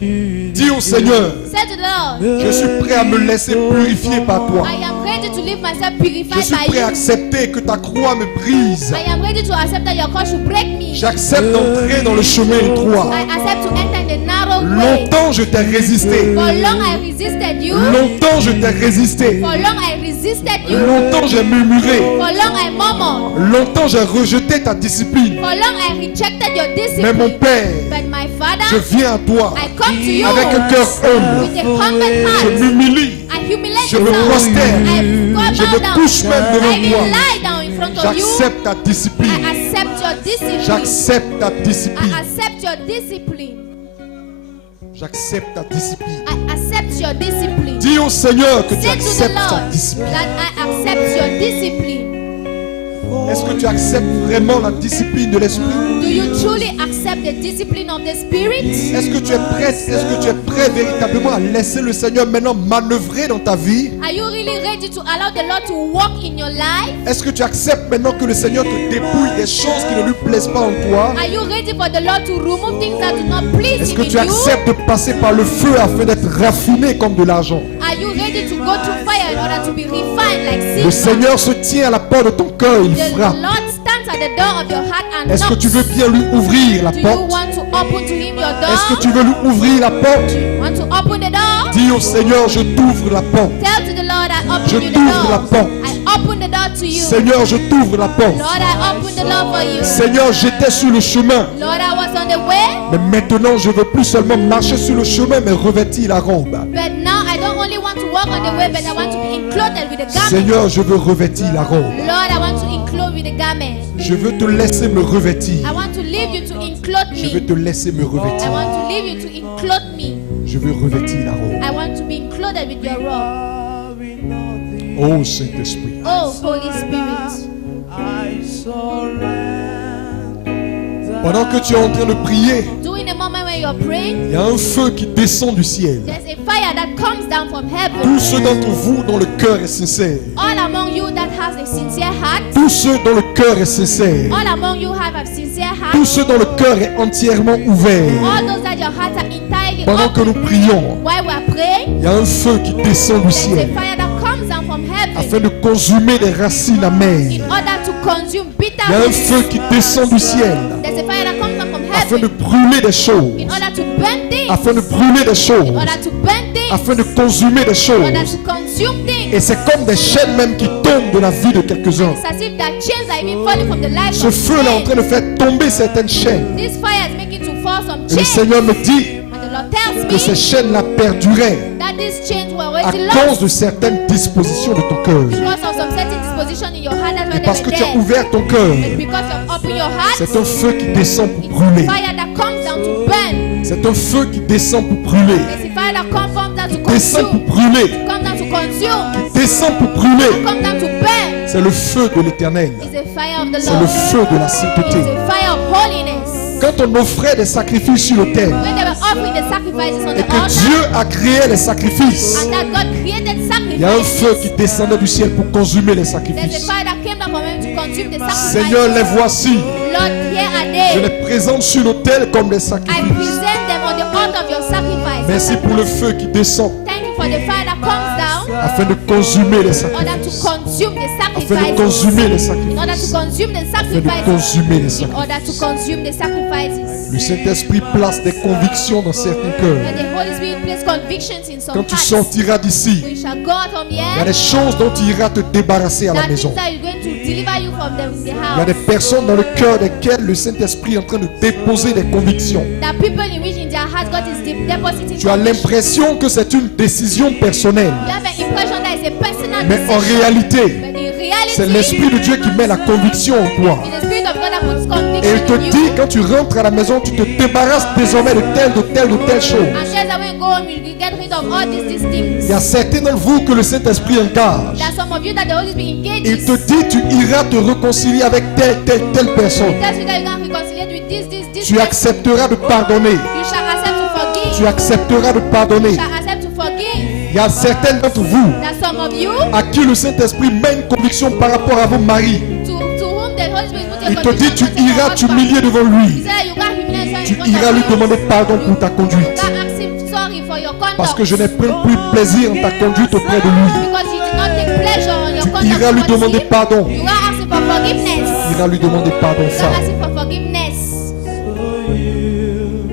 Dis au Seigneur, Say to the Lord, je suis prêt à me laisser purifier par toi. I am ready to live myself Je purified suis by prêt à you. accepter que ta croix me brise. I am ready to accept that your cross should break me. J'accepte d'entrer dans le chemin étroit. I accept to enter in the narrow way. Longtemps je t'ai résisté. For long I resisted you. Longtemps je t'ai résisté. For long I resisted you. Longtemps j'ai murmuré. For long I murmured. Longtemps j'ai rejeté ta discipline. For long I rejected your Mais mon discipline. Père, But my je Father, viens à toi I come to you avec un cœur humble. with a humble Je heart. m'humilie. I humiliate Je me myself. prosterne. I go Je bow me down. couche même I devant even toi. lie down in front of you. J'accepte ta I discipline. accept your discipline. J'accepte ta I discipline. accept your discipline. J'accepte ta discipline. I accept your discipline. Dis au Seigneur que tu Say to the acceptes ta Lord discipline. that I accept your discipline. Est-ce que tu acceptes vraiment la discipline de l'esprit? Do you truly accept the discipline of the Spirit? Est-ce que tu es prêt? Est-ce que tu es prêt véritablement à laisser le Seigneur maintenant manœuvrer dans ta vie? Are you really ready to allow the Lord to walk in your life? Est-ce que tu acceptes maintenant que le Seigneur te dépouille des choses qui ne lui plaisent pas en toi? Are you ready for the Lord to remove things that do not please Est-ce Him que in tu you? acceptes de passer par le feu afin d'être raffiné comme de l'argent? Are you ready to go through fire in order to be refined like Le silver? Seigneur se tient à la porte de ton cœur, il The frappe. Lord stands at the door of your heart and Est-ce que knocks. tu veux bien lui ouvrir la Do you porte? want to open to Him your door? Est-ce que tu veux lui ouvrir la porte? Want to open the door? Dis au Seigneur, je t'ouvre la porte. Tell to the Lord, I open Je you the t'ouvre la door. porte. I open the door to you. Seigneur, je t'ouvre la porte. Lord, I open the door for you. Seigneur, j'étais sur le chemin. Lord, I was on the way, Mais maintenant, je veux plus seulement marcher sur le chemin, mais revêtir la robe. but now I don't only want to walk on the way, but I want to be included with the garment. Seigneur, je veux revêtir la robe. Lord, I want to include with the garment. Je veux te laisser me revêtir. I want to leave you to include Je veux me. te laisser me I revêtir. want to leave you to include me. Je veux revêtir la robe. I want to be included with your robe. Oh Saint-Esprit. Oh, Holy Spirit. Pendant que tu es en train de prier, During the moment when you're praying, il y a un feu qui descend du ciel. there's a fire that comes down from heaven. Tous ceux d'entre vous dont le cœur est sincère. All among you that has a sincere heart, Tous ceux dont le cœur est sincère. all among you have a sincere Tous heart, ceux dont le cœur est entièrement ouvert. all those that your hearts are entirely Pendant que nous open. prions, While we are praying, il y a un feu qui descend du there's a ciel fire that comes down from heaven afin de consumer des racines amères. in order to consume bitter Il y a un roots. feu qui descend du ciel There's a fire that comes down from afin de heaven brûler des choses. in order to burn things, Afin de brûler des in choses. order to burn things, Afin de consumer des in order choses. to consume things. Et c'est comme des chaînes même qui tombent de la vie de quelques-uns. It's as if that chains are even falling from the life Ce of feu est en men. train de faire tomber certaines chaînes. This fire is making to fall some Et le chains. Seigneur me dit And the Lord tells que ces me chaînes-là perduraient that these chains were à already cause lost de certaines dispositions de ton cœur. because of some certain disposition in your heart. That's why Et parce they que were tu as there. ouvert ton cœur, It's because you have opened your heart. c'est un feu qui descend pour It's brûler. fire that comes down to burn. C'est un feu qui descend pour brûler. It's a fire that comes down to Descend consume. pour brûler. Come down to consume. Descend pour brûler. Come down to burn. C'est le feu de l'éternel. It's a fire of the C'est le Lord. feu de la It's sainteté. a fire of holiness. Quand on offrait des sacrifices sur l'autel When they were offering the sacrifices on et the que altar, Dieu a créé les sacrifices, and that God created il y a un feu qui sacrifices, descent du ciel pour consumer les there's a sacrifices. fire that came down from heaven to consume the sacrifices. Seigneur, les voici. Lord, here are Je they. les présente sur l'autel comme des I sacrifices. present them on the altar of your sacrifice. Merci pour le feu qui descend Thank you for the fire that comes down afin de consumer les in order to sacrifices. consume the Afin de sacrifices. consumer les In order to sacrifices. consume the Afin de sacrifices. consumer les In order to sacrifices. consume the sacrifices. Le Saint-Esprit place des convictions dans certains cœurs. Let the Holy Spirit place convictions in some Quand tu hearts. sortiras d'ici, We shall go out from il y a here. des choses dont tu iras te débarrasser à la That maison. things that is going to deliver you from the Il y a des house. personnes dans le cœur desquelles le Saint-Esprit est en train de déposer des convictions. That people in which in their heart God is depositing Tu as conviction. l'impression que c'est une décision personnelle. You have an impression that it's a personal Mais en decision. réalité, But in reality, c'est l'Esprit de Dieu qui met la conviction en toi. it's the Spirit of God that puts Et il conviction te in you. dit, quand tu rentres à la maison, tu te débarrasses désormais de telle chose. And says that when you go home, you get rid rid of all these things. Il y a certains d'entre vous que le Saint-Esprit engage. There are some of you that the Holy Spirit Il engages. te dit, tu iras te réconcilier avec telle personne. It tells you that you can reconcile with this Tu person. accepteras de pardonner. You shall accept to forgive. Tu accepteras de You pardonner. shall accept to forgive. Il y a certains d'entre vous There are some of you à qui le Saint-Esprit met une conviction par rapport à vos maris. to whom the Holy Spirit put a Il te dit, tu condition concerning iras your t'humilier husband. devant He lui. said you can't humiliate him in Tu front iras of lui you. demander pardon pour ta You conduite. can't ask him sorry for your conduct. Parce que je n'ai pris plus plaisir en ta conduite auprès de lui. Because you did not take pleasure on your conduct. Tu iras lui towards demander him. pardon. You are asking for forgiveness. Tu iras lui demander pardon, You are femme. asking for forgiveness. So you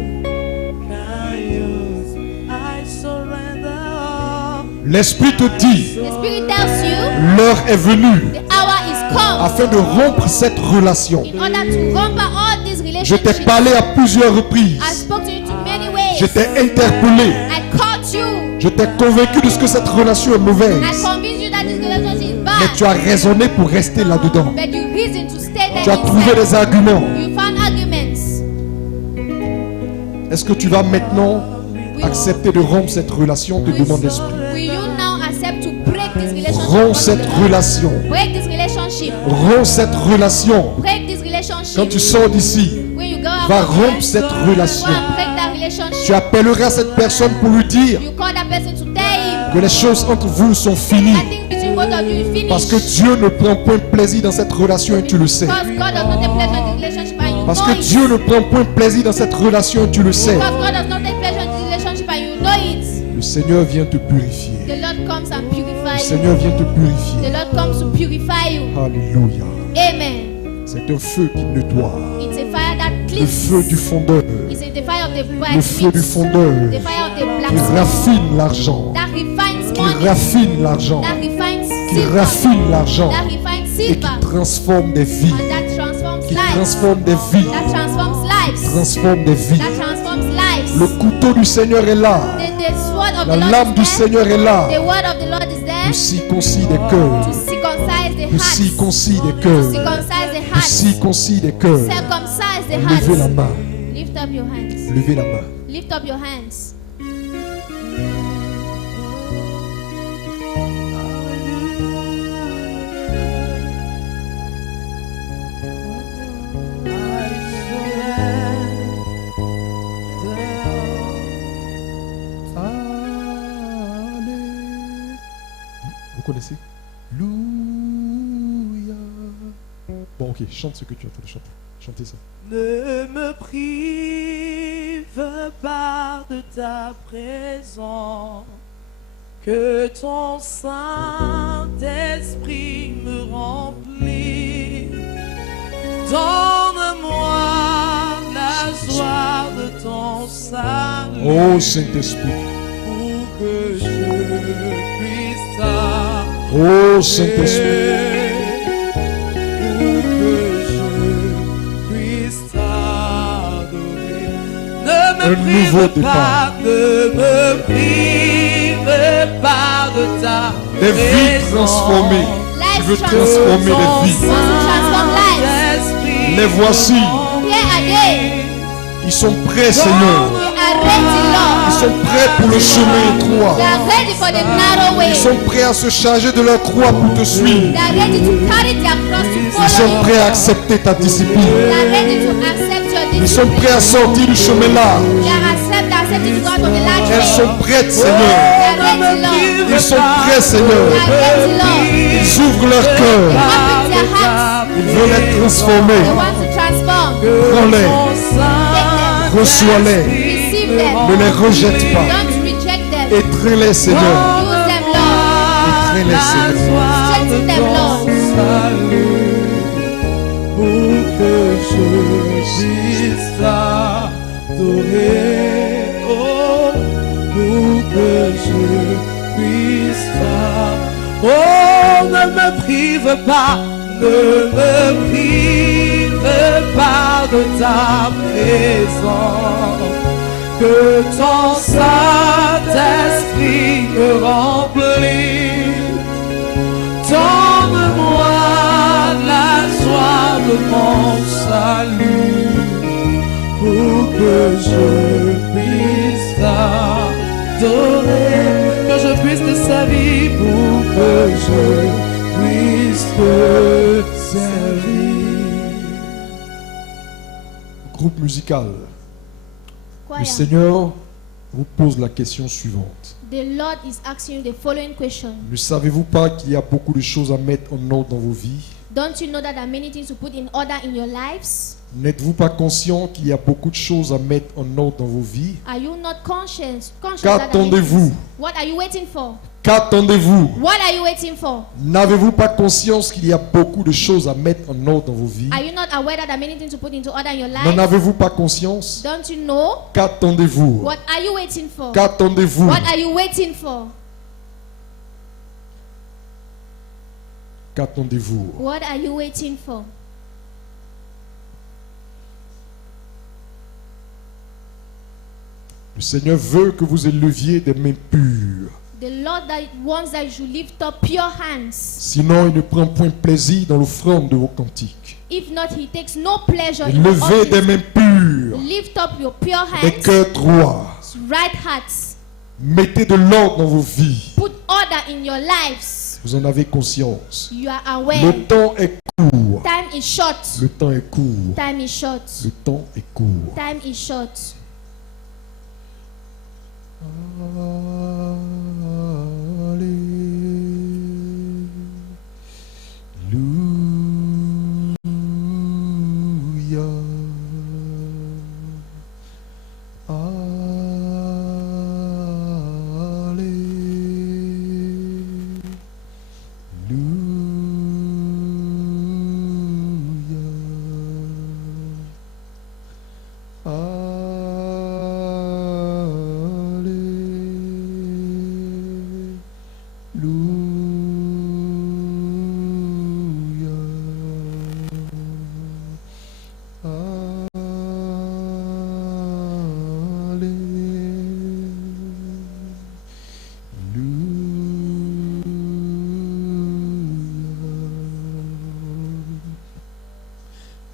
can use. I surrender. L'Esprit te dit, The Spirit tells you l'heure est venue the hour is come afin de rompre cette relation. in order to romper all these Je t'ai relationships. parlé à plusieurs reprises. I spoke to you to many ways. Je t'ai interpellé. I caught you. Je t'ai convaincu de ce que cette relation est I mauvaise. convinced you that this relationship is Mais bad. tu as raisonné pour rester là-dedans. But you reason to stay there Tu as trouvé inside. des arguments. You found arguments. Est-ce que tu vas maintenant accepter de rompre cette relation? Te demande l'Esprit. Will you now accept to break this relationship? Romps cette relation. Break this relationship. Romps cette relation. Break this relationship. Quand tu sors d'ici, When you go out va from here, rompre cette go relation. and break that relationship. Tu appelleras cette personne pour lui dire You call that person to tell him que les choses entre vous sont finies. that thing between both of you is finished. Parce que Dieu ne prend point plaisir dans cette relation et tu le sais. Because God does not take pleasure in this relationship and you Parce know que it. Dieu ne prend point plaisir dans cette relation et tu le sais. Because God does not take pleasure in this relationship and you know it. Le Seigneur vient te purifier. The Lord comes and Le purify you. Seigneur vient te The purifier. Lord comes to purify you. Alléluia. Amen. C'est un feu qui nettoie. It's a fire that Le cleanses. feu du fondeur. It's the fire of the Le feu du blacksmith. fondeur. The fire of the Qui blacksmith. raffine l'argent. That refines Qui money. raffine l'argent. That refines Qui silver. raffine l'argent. That refines Et qui silver. transforme des vies. And that transforms Qui lives. transforme des vies. That transforms lives. Transforme des vies. That transforms lives. Le couteau du Seigneur est là. The sword of La the Lord lame is du there. Seigneur est là. The word of the Lord is there. Pour circoncire des cœurs. To circumcise the Pour hearts. circoncire des To cœurs. circumcise the Pour hearts. circoncire des cœurs. Circumcise the Levez la hearts. main. Lift up your hands. Levez la main. Lift up your hands. Vous connaissez? Louia. Bon, ok, chante ce que tu as entendu chanter. Chantez ça. Ne me prive pas de ta présence, que ton Saint-Esprit me remplisse. Donne-moi la joie de ton salut, Oh Saint-Esprit. pour que je puisse Oh Saint-Esprit. pour que je puisse t'adorer. Ne me Un nouveau prive pas, ne me prive pas de ta Des vies présence. transformées. Tu veux Lives transformer Ton les vies. transform lives. Saint-Esprit Les voici. Here again. Ils sont prêts, Seigneur. We are ready, Ils Lord. sont prêts pour le chemin étroit. We are ready for the narrow way. Ils sont prêts à se charger de leur croix pour te suivre. They are ready to carry their cross to Ils follow sont you. prêts à accepter ta discipline. They are ready to accept your Ils sont discipline. prêts à sortir du chemin là. They are accepting to go out on the large Elles way. sont prêtes, Seigneur. They are ready, Lord. Ils sont prêts, Seigneur. They are ready, Lord. Ils ouvrent leur cœur. Open their hearts. Ils veulent être They transformés. want to transform. Prends-les. Reçois-les. Receive them. Ne les rejette pas. Don't reject them. Étreins-les, Seigneur. Use them, Lord. Étreins-les, Seigneur. Strengthen them, Lord. Pour que je puisse t'adorer, oh, pour que je puisse t'adorer. Oh, ne me prive pas, ne me prive pas de ta présence, que ton Saint-Esprit me remplisse. Donne-moi la joie de mon salut, pour que je puisse t'adorer. que je puisse te servir. Groupe musical. Choir. Le Seigneur vous pose la question suivante. The Lord is asking you the following question. Ne savez-vous pas qu'il y a beaucoup de choses à mettre en ordre dans vos vies? Don't you know that there are many things to put in order in your lives? N'êtes-vous pas conscient qu'il y a beaucoup de choses à mettre en ordre dans vos vies? Are you not conscious that there are many Qu'attendez-vous? things? What are you waiting for? Qu'attendez-vous? What are you waiting for? N'avez-vous pas conscience qu'il y a beaucoup de choses à mettre en ordre dans vos vies? Are you not aware that there are many things to put into order in your N'en life? avez-vous pas conscience? Don't you know? Qu'attendez-vous? What are you waiting for? Qu'attendez-vous? What are you waiting for? Qu'attendez-vous? What are you waiting for? Le Seigneur veut que vous éleviez des mains pures. The Lord that wants that you should lift up pure hands. Sinon, il ne prend point plaisir dans l'offrande de vos cantiques. If not, he takes no pleasure in the Levez des office. mains pures, Lift up your pure des hands, cœurs droits. right hearts. Mettez de l'ordre dans vos vies. Put order in your lives. Vous en avez conscience. You are aware. Le temps est court. Time is short. Le temps est court. Time is short. Le temps est court. Time is short. Alléluia.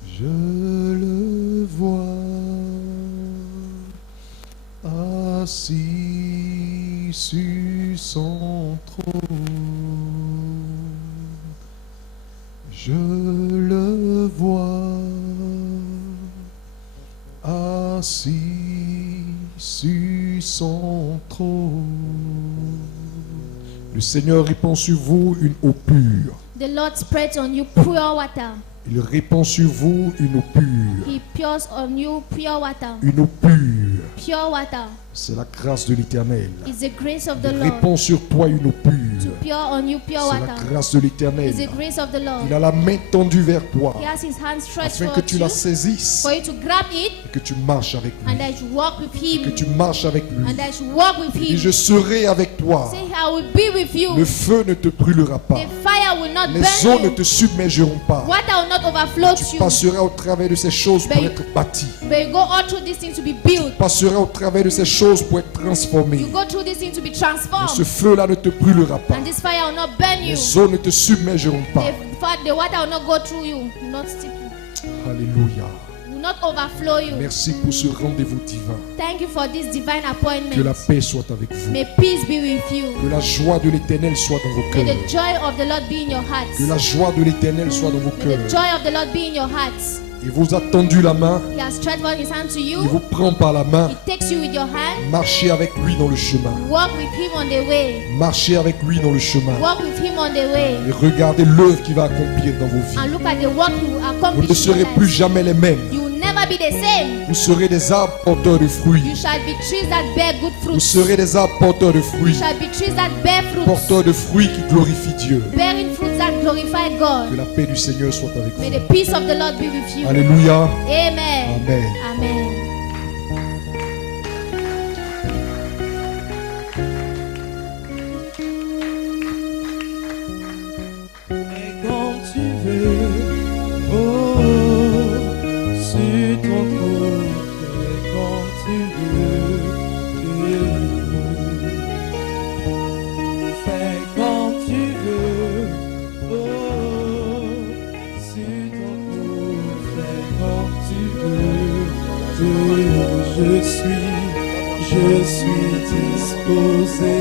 Je le vois assis sur son trône. Je le vois assis sur son trône. Le Seigneur répand sur vous une eau pure. The Lord spreads on you pure water. Il répand sur vous une eau pure. He pours on you pure water. Une eau pure. Pure water C'est la grâce de l'Éternel. is the grace of the Il Lord. répand sur toi une eau To pure. pour on you pure C'est la water grâce de l'Éternel. is the grace of the Lord. Il a la main tendue vers toi He has his hands stretched afin que for tu you, la saisisses for you to grab it, et que tu marches avec lui. and that you walk with Que him, tu marches avec lui. and that you walk with Et him. je serai avec toi. Say, I will be with you. Le feu ne te brûlera pas. The fire will not Les eaux ne burn te you. submergeront pas. Water will not overflow Tu you. passeras au travers de ces choses pour Ben- être bâti. But you go all through these things to be built. Tu passeras au travers de ces choses pour être transformé. You go through these things to be Mais ce transformed. feu-là ne te brûlera pas. And this fire will not burn you. Les eaux ne te submergeront pas. The water will not go through you, will not stick you, Alléluia. will not overflow you. Merci pour ce rendez-vous divin. Thank you for this divine Que la appointment. paix soit avec vous. May peace be with you. Que la joie de l'Éternel soit dans vos May cœurs. the joy of the Lord be in your hearts. Que la joie de l'Éternel soit dans vos May the cœurs. joy of the Lord be in your hearts. Il vous a tendu la main. He has stretched out his hand to Il you. vous prend par la main. He takes you with your hand. Marchez avec lui dans le chemin. Walk with him on the way. Marchez avec lui dans le chemin. Walk with him on the way. Et regardez l'œuvre qu'il va accomplir dans vos vies. And look at the work he will Vous accomplish ne in your serez plus life. jamais les mêmes. You will never be the same. Vous serez des arbres porteurs de fruits. You shall be trees that bear good Vous fruits. serez des arbres porteurs de You fruits. shall be trees that bear fruits. Porteurs de fruits qui glorifient Dieu. Bearing fruits that glorify Que God. la paix du Seigneur soit avec May vous. the peace of the Lord be with you. Alléluia. Amen. Amen. Amen. Et quand tu veux, oh, sur ton trône, et quand tu veux, fais quand tu veux, oh, sur ton trône, fais quand tu veux, je suis disposé.